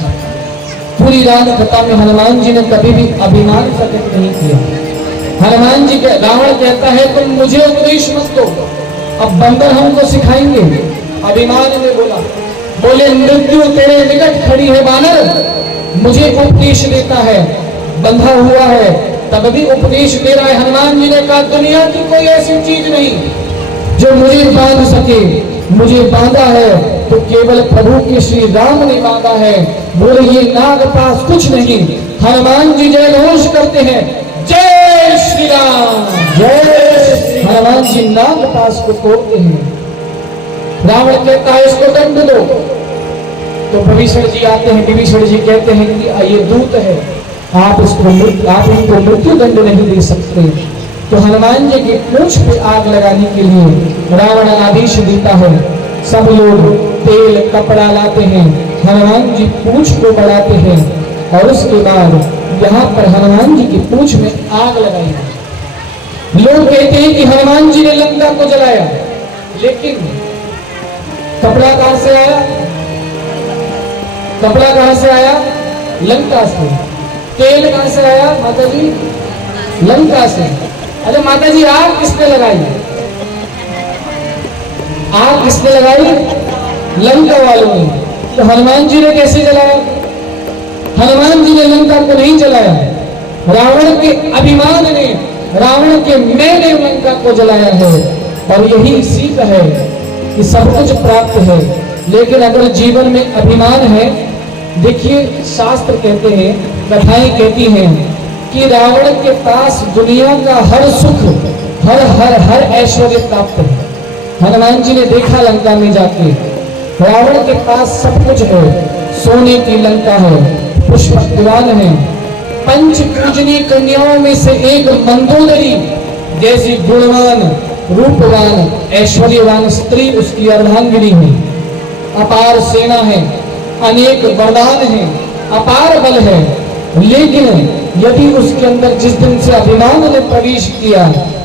पूरी राम कथा में हनुमान जी ने कभी भी अभिमान प्रकट नहीं किया। हनुमान जी के रावण कहता है तुम मुझे उपदेश मत दो, अब बंदर हमको सिखाएंगे। अभिमान ने बोला बोले मृत्यु तेरे निकट खड़ी है वानर, मुझे उपदेश देता है, बंधा हुआ है तब भी उपदेश दे रहा है। हनुमान जी ने कहा दुनिया की कोई ऐसी चीज नहीं जो मुझे बांध सके, मुझे बांधा है तो केवल प्रभु के श्री राम ने बांधा है। बोले ये नाग पास कुछ नहीं। हनुमान जी जय घोष करते हैं, जय श्री राम, जय। हनुमान जी नाग पास को तोड़ते हैं। रावण कहता है इसको दंड दो, तो विभीषण जी आते हैं। विभीषण जी कहते हैं कि ये दूत है, आप इनको मृत्यु दंड नहीं दे सकते। तो हनुमान जी की पूंछ पे आग लगाने के लिए रावण आदेश देता है। सब लोग तेल कपड़ा लाते हैं, हनुमान जी पूंछ को बढ़ाते हैं और उसके बाद यहाँ पर हनुमान जी की पूंछ में आग लगाई। लोग कहते हैं कि हनुमान जी ने लंका को जलाया, लेकिन कपड़ा कहां से आया? कपड़ा कहां से आया? लंका से। तेल कहां से आया माता जी? लंका से। अरे माता जी आग किसने लगाई? आग किसने लगाई? लंका वालों ने। तो हनुमान जी ने कैसे जलाया? हनुमान जी ने लंका को नहीं जलाया, रावण के अभिमान ने, रावण के मैं ने लंका को जलाया है। और यही सीख है कि सब कुछ प्राप्त है, लेकिन अगर जीवन में अभिमान है, देखिए शास्त्र कहते हैं, कथाएं कहती हैं कि रावण के पास दुनिया का हर सुख, हर हर हर ऐश्वर्य प्राप्त है। हनुमान जी ने देखा लंका में जाके, रावण के पास सब कुछ है, सोने की लंका है, पुष्प दीवान है, पंच पूजनीय कन्याओं में से एक मंदोदरी जैसी गुणवान, रूपवान, ऐश्वर्यवान स्त्री उसकी अर्धांगिनी है। अपार सेना है, अनेक वरदान है, अपार बल है, लेकिन यदि उसके अंदर जिस दिन से अभिमान ने प्रवेश किया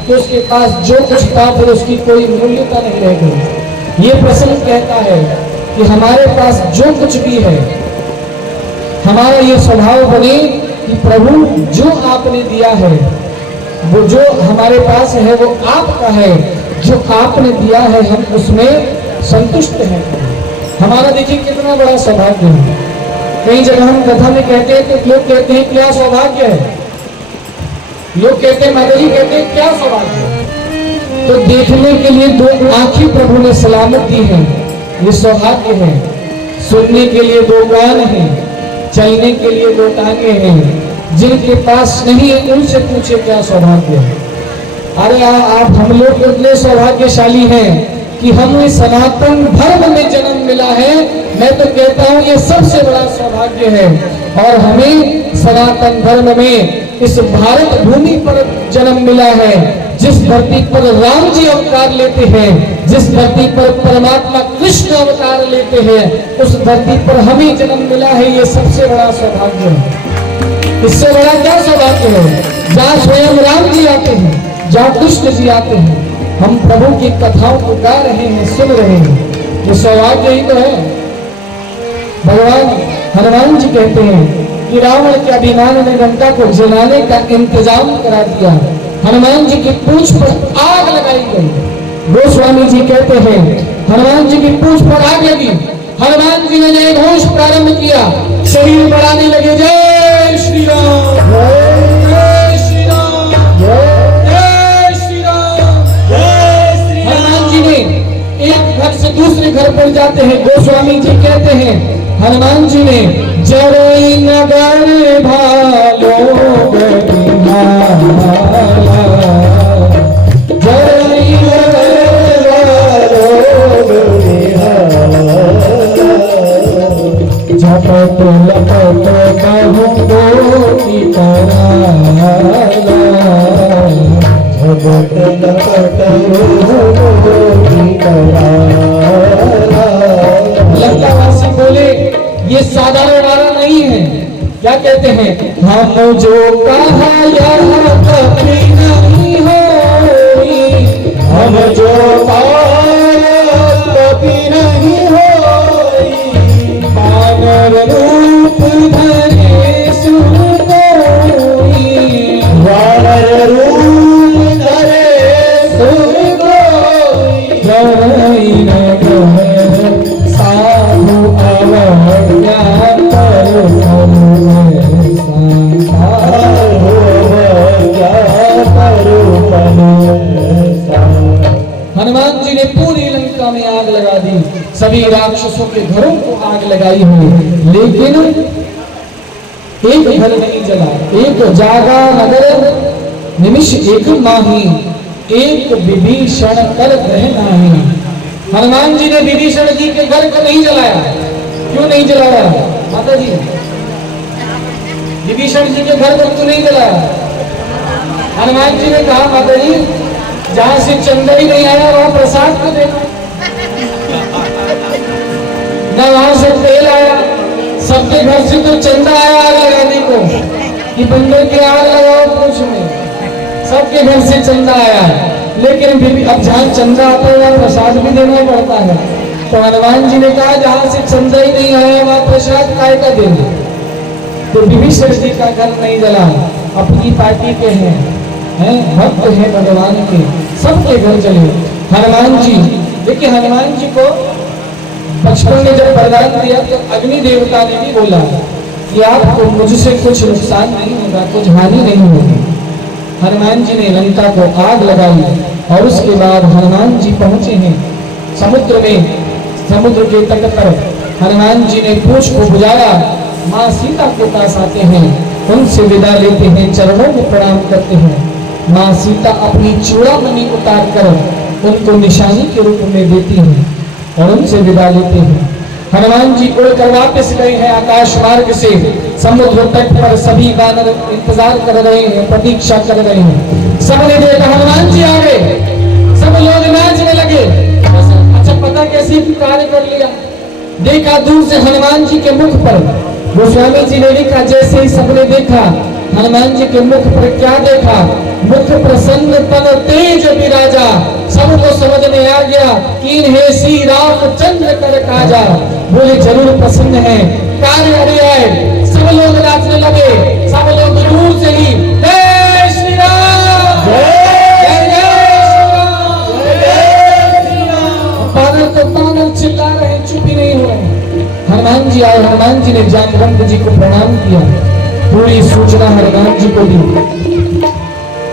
तो उसके पास जो कुछ था फिर उसकी कोई मूल्यता नहीं रह गई। ये प्रसंग कहता है कि हमारे पास जो कुछ भी है, हमारा ये स्वभाव बने कि प्रभु जो आपने दिया है, वो जो हमारे पास है वो आपका है, जो आपने दिया है हम उसमें संतुष्ट हैं। हमारा देखिए कितना बड़ा सौभाग्य है। कई जगह हम कथा में कहते हैं तो लोग कहते हैं क्या सौभाग्य है, लोग कहते हैं माता जी कहते हैं क्या सौभाग्य है। तो देखने के लिए दो आंखें प्रभु ने सलामत दी है, ये सौभाग्य है। सुनने के लिए दो कान हैं, चलने के लिए दो टांगे हैं। जिनके पास नहीं है उनसे पूछे क्या सौभाग्य है। अरे आप हम लोग इतने सौभाग्यशाली हैं कि हमें सनातन धर्म में जन्म मिला है। मैं तो कहता हूँ ये सबसे बड़ा सौभाग्य है। और हमें सनातन धर्म में इस भारत भूमि पर जन्म मिला है, जिस धरती पर राम जी अवतार लेते हैं, जिस धरती पर परमात्मा कृष्ण अवतार लेते हैं, उस धरती पर हमें जन्म मिला है। ये सबसे बड़ा सौभाग्य है। इससे बड़ा क्या सौभाग्य है? जहाँ स्वयं राम जी आते हैं, जहाँ कृष्ण जी आते हैं, हम प्रभु की कथाओं को गा रहे हैं, सुन रहे हैं। ये सौभाग्य ही तो है। भगवान हनुमान जी कहते हैं कि रावण के अभिमान ने लंका को जलाने का इंतजाम करा दिया। हनुमान जी की पूंछ पर आग लगाई गई। गोस्वामी जी कहते हैं हनुमान जी की पूंछ पर आग लगी, हनुमान जी ने जय घोष प्रारंभ किया, शरीर बढ़ाने लगे, जय श्री राम, जय श्री राम, जय श्री राम, जय श्री राम। हनुमान जी ने एक घर से दूसरे घर पर जाते हैं। गोस्वामी जी कहते हैं हनुमान जी ने जरई नगर भालो जरई नगर झपट लपट कहूँगो की झपट लपट लंकावासी बोले ये साधारण वाला नहीं है। क्या कहते हैं? हम जो कहा यहाँ कभी नहीं होई, हम जो पाया कभी नहीं होई, वानर रूप धरे सुन कोई, वानर रूप धरे सुन कोई, जरई नगर साधु हनुमान जी ने पूरी लंका में आग लगा दी, सभी राक्षसों के घरों को आग लगाई हुई, लेकिन एक घर नहीं जला। एक जागा नगर निमिष एक माही, एक विभीषण कर ग्रह नाही। हनुमान जी ने विभीषण जी के घर को नहीं जलाया। क्यों नहीं जलाया माता जी? विभीषण जी के घर को क्यों नहीं जलाया? हनुमान जी ने कहा माता जी, जहां से चंदा ही नहीं आया वहां प्रसाद को देना, न वहां से तेल आया। सबके घर से तो चंदा आया आग लगाने को कि बंदर के आग लगाओ पूछ में, सबके घर से चंदा आया, लेकिन अब जहाँ चंदा आता है वहाँ प्रसाद भी देना पड़ता है। तो हनुमान जी ने कहा जहाँ से चंदा ही नहीं आया वहाँ प्रसाद काय का देना। तो विभीषण जी का घर नहीं जला, अपनी पार्टी के हैं भक्त हैं भगवान के, सबके घर चले। हनुमान जी देखिए, हनुमान जी को बचपन में जब वरदान दिया तो अग्नि देवता ने भी बोला कि आपको मुझसे कुछ नुकसान नहीं होगा, कुछ हानि नहीं होगी। हनुमान जी ने लंका को आग लगाई और उसके बाद हनुमान जी पहुंचे हैं समुद्र में। समुद्र के तट पर हनुमान जी ने पूंछ को बुझाया, माँ सीता के पास आते हैं, उनसे विदा लेते हैं, चरणों में प्रणाम करते हैं। माँ सीता अपनी चूड़ामणि उतार कर उनको निशानी के रूप में देती हैं और उनसे विदा लेते हैं। हनुमान जी उड़कर वापस गए हैं आकाश मार्ग से। समुद्र तट पर सभी वानर इंतजार कर रहे हैं, प्रतीक्षा कर रहे हैं। सबने देखा हनुमान जी आ गए, सब लोग नाचने लगे। अच्छा पता कैसे कार्य कर लिया? देखा दूर से हनुमान जी के मुख पर, गोस्वामी जी ने लिखा जैसे ही सबने देखा हनुमान जी के मुख पर क्या देखा, मुख प्रसन्न तन तेज विराजा। सबको समझ में आ गया कि इन्हें श्री रामचंद्र कर काजा। बोले जरूर प्रसन्न है, कार्य अरे आए। सब लोग नाचने लगे, सब लोग दूर से ही जय श्री राम, जय श्री राम। पागल तो पागल चिल्ला रहे, चुप ही नहीं हुए। हनुमान जी आए, हनुमान जी ने जामवंत जी को प्रणाम किया, पूरी सूचना हनुमान जी को दी।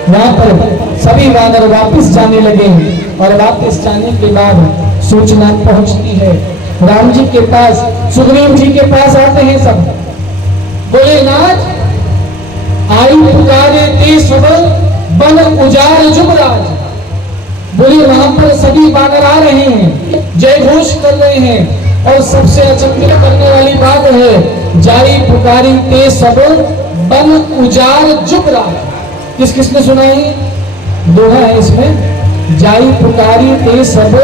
वहां पर सभी वानर वापस जाने लगे और वापस जाने के बाद सूचना पहुंचती है राम जी के पास। सुग्रीव जी के पास आते हैं सब, बोले नाथ आई पुकारे ते सब बन उजार जुबराज। बोले वहां पर सभी वानर आ रहे हैं, जय घोष कर रहे हैं और सबसे अचंभित करने वाली बात है जाई पुकारी ते सब बन उजार जुबराज। किस किसने सुनाई? दोहा है इसमें, जाई पुकारी ते सब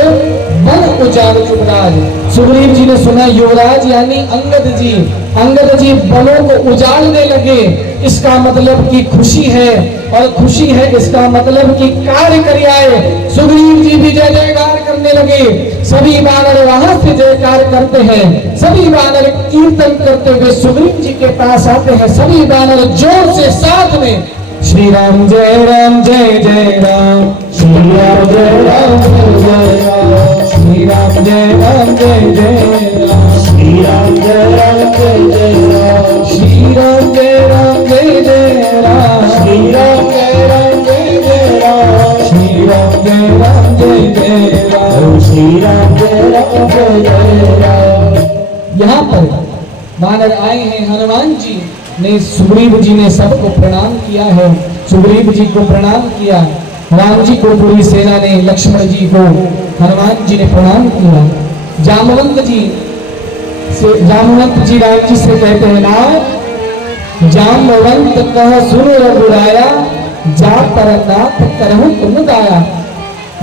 बन उजार जुबराज। सुग्रीव जी ने सुना युवराज यानी अंगद जी, अंगद जी बनों को उजाड़ने लगे, इसका मतलब कि खुशी है, और खुशी है इसका मतलब कि कार्य कर आए। सुग्रीव जी भी जय जयकार करने लगे, सभी वानर वहां से जयकार करते हैं। सभी वानर कीर्तन करते हुए सुग्रीव जी के पास आते हैं। सभी वानर जोर से साथ में श्री राम जय राम जय जय राम, श्री राम जय राम जय राम, श्री राम जय राम जय जय राम, श्री राम जय राम जय जय राम, श्री राम जय राम जय जय राम, श्री राम जय राम जय जय राम, श्री राम जय राम जय जय राम, श्री राम जय राम जय जय राम। यहाँ पर वानर आए हैं, हनुमान जी ने सुग्रीव जी ने सबको प्रणाम किया है। सुग्रीव जी को प्रणाम किया, राम जी को पूरी सेना ने, लक्ष्मण जी को हनुमान जी ने प्रणाम किया। जामवंत जी राम जी से कहते हैं ना जामवंत कह सुन रघुराया, जा परनाथ करहु तुम दाया।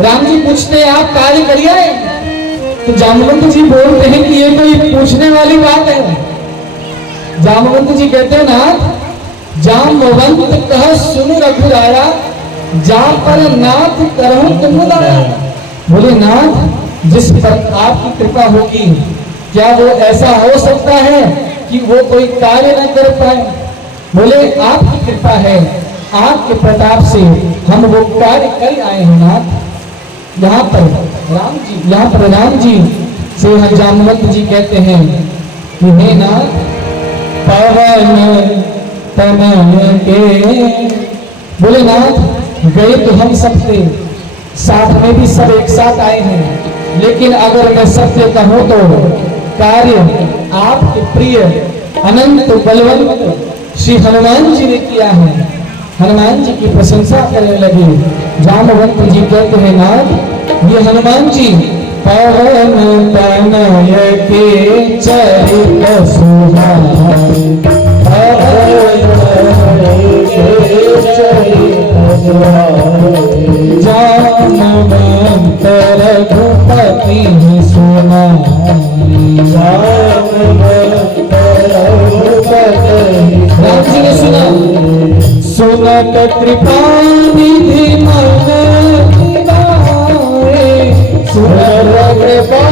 राम जी पूछते हैं आप कार्य करिए, तो जामवंत जी बोलते हैं कि ये कोई पूछने वाली बात है। जामवंत जी कहते हैं ना जामवंत कह सुन रघुराया, जा पर नाथ करहु तुम दाया। बोले नाथ जिस पर आपकी कृपा होगी, क्या वो ऐसा हो सकता है कि वो कोई कार्य न कर पाए? बोले आपकी कृपा है, आपके प्रताप से हम वो कार्य कर आए हैं नाथ। यहाँ पर राम जी से जामवंत जी कहते हैं कि हे नाथ पवन तनय के। बोले नाथ गए तो हम सब थे, साथ में भी सब एक साथ आए हैं, लेकिन अगर मैं सत्य कहूं तो कार्य आपके प्रिय अनंत बलवंत श्री हनुमान जी ने किया है। हनुमान जी की प्रशंसा करने लगे। जामवंत जी कहते हैं, नाथ ये हनुमान जी पवन तनय के चरित सुहाए, जामवंत रघुपति सुनाए। राम जी ने सुना, सुनत कृपा निधि मन गाए, सुनत कृपा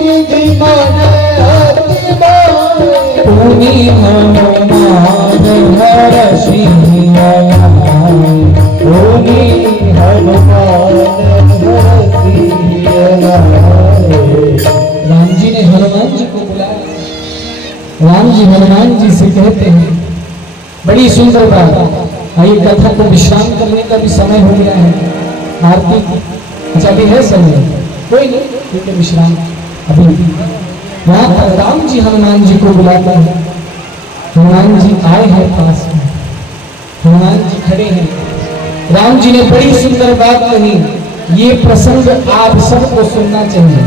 निधि मन अति गाए, पुनि हनुमान हरषि आए, पुनि हनुमान हरषि आए। राम जी ने हनुमान जी को बुलाया। राम जी हनुमान जी से कहते हैं, बड़ी सुंदर बात। आइए कथा को विश्राम करने का भी समय हो गया है। आरती अच्छा अभी है समय, कोई नहीं, ठीक है विश्राम अभी। यहाँ पर राम जी हनुमान जी को बुलाते हैं। हनुमान जी आए हैं पास में, हनुमान जी खड़े हैं। राम जी ने बड़ी सुंदर बात कही, ये प्रसंग आप सबको सुनना चाहिए।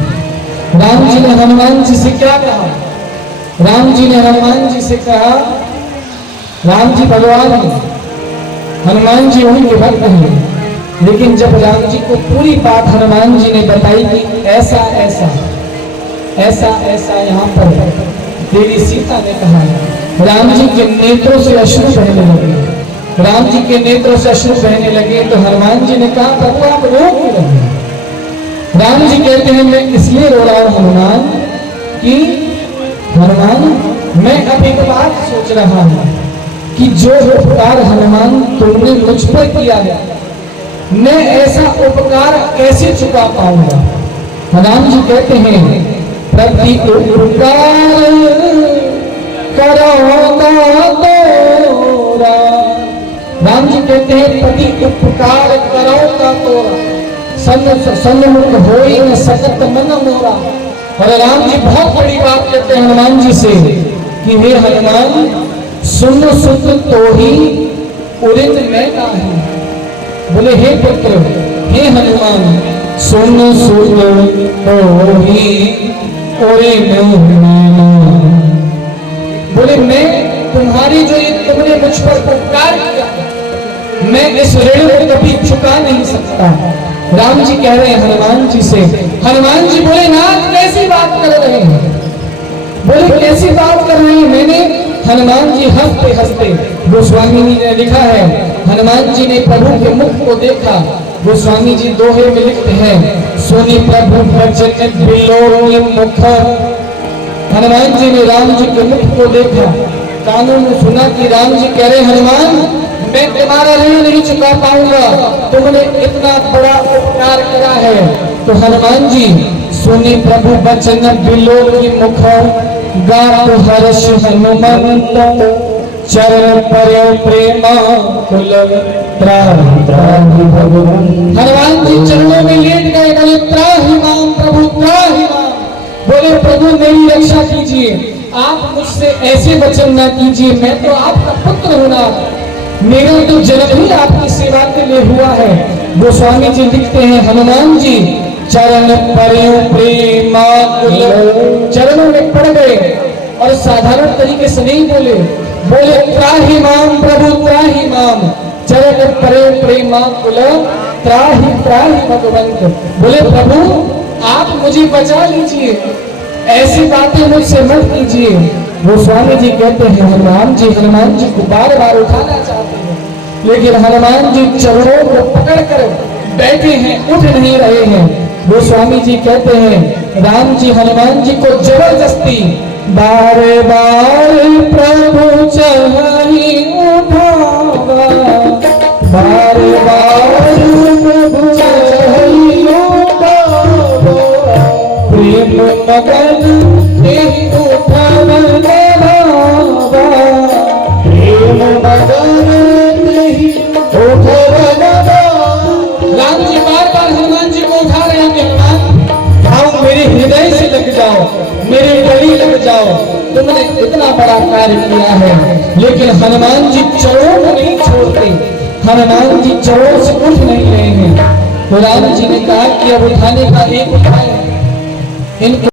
राम जी ने हनुमान जी से क्या कहा? राम जी ने हनुमान जी से कहा, राम जी भगवान हैं, हनुमान जी उनके भक्त हैं। लेकिन जब राम जी को पूरी बात हनुमान जी ने बताई कि ऐसा ऐसा ऐसा ऐसा यहाँ पर देवी सीता ने कहा, राम जी के नेत्रों से अश्रु बहने लगे। राम जी के नेत्रों से अश्रु बहने लगे तो हनुमान जी ने कहा, प्रभु आप रो क्यों रहे हैं? राम जी कहते हैं, मैं इसलिए रो रहा हूं हनुमान कि हनुमान मैं अब एक बात सोच रहा हूं कि जो उपकार हनुमान तुमने मुझ पर किया है, मैं ऐसा उपकार कैसे चुका पाऊंगा? राम जी कहते हैं, प्रति उपकार करो तोरा। राम जी कहते हैं, प्रति उपकार करो तोरा, सन्मुख होई न सकत मन मोरा। और राम जी बहुत बड़ी बात कहते हैं हनुमान जी से कि हे हनुमान, सुन सुत तो ही उरित मैं नाही। बोले हे पुत्र, हे हनुमान, सुन सुत तो ही उरित मैं नाही। बोले मैं तुम्हारी जो ये तुमने मुझ पर उपकार किया, मैं इस ऋण को कभी चुका नहीं सकता। राम जी कह रहे हैं हनुमान जी से। हनुमान जी बोले, नाथ कैसी बात कर रहे हैं? बोले कैसी बात कर रहे हैं? मैंने हनुमान जी हंसते हंसते, गोस्वामी जी ने लिखा है, हनुमान जी ने प्रभु के मुख को देखा। गोस्वामी जी दोहे में लिखते हैं, सुनी प्रभु वचन बिलोई मुख। हनुमान जी ने राम जी के मुख को देखा, कानों में सुना कि राम जी कह रहे, हनुमान मैं तुम्हारा ऋण नहीं चुका पाऊंगा, तुमने इतना बड़ा उपकार करा है। तो हनुमान जी सुनी प्रभु वचन बिलोई मुख, गात हर्ष हनुमंत, चरण पर्यो प्रेमा कुल त्राहि त्राहि भगवान। हनुमान जी चरणों में लेट गए, बोले त्राहि माम प्रभु त्राहि माम। बोले प्रभु मेरी रक्षा कीजिए, आप मुझसे ऐसे वचन ना कीजिए, मैं तो आपका पुत्र हूं ना, मेरा तो जन्म ही आपकी सेवा के लिए हुआ है। गोस्वामी जी लिखते हैं, हनुमान जी चरण पर्यो प्रेमा कुल, चरणों में पड़ गए और साधारण तरीके से नहीं बोले, बोले त्राहि माम प्रभु त्राहि माम, चरण पर्यो प्रेमा कुल त्राहि त्राहि भगवंत। बोले प्रभु आप मुझे बचा लीजिए, ऐसी बातें मुझसे मत कीजिए। गोस्वामी जी कहते हैं, हनुमान जी को बार बार उठाना चाहते हैं, लेकिन हनुमान जी चरणों को पकड़ कर बैठे हैं, उठ नहीं रहे हैं। गोस्वामी जी कहते हैं, राम जी हनुमान जी को जबरदस्ती बार बार प्रभु चाहि उठावा, बार बार प्रभु चाहि उठावा, प्रेम मगन तेहि उठावन बाबा, प्रेम मगन तेहि उठावन बाबा। राम ने इतना बड़ा कार्य किया है, लेकिन हनुमान जी चरों को नहीं छोड़ते, हनुमान जी चरों से उठ नहीं रहे हैं। तो राम जी ने कहा कि अब उठाने का एक उपाय है, इनको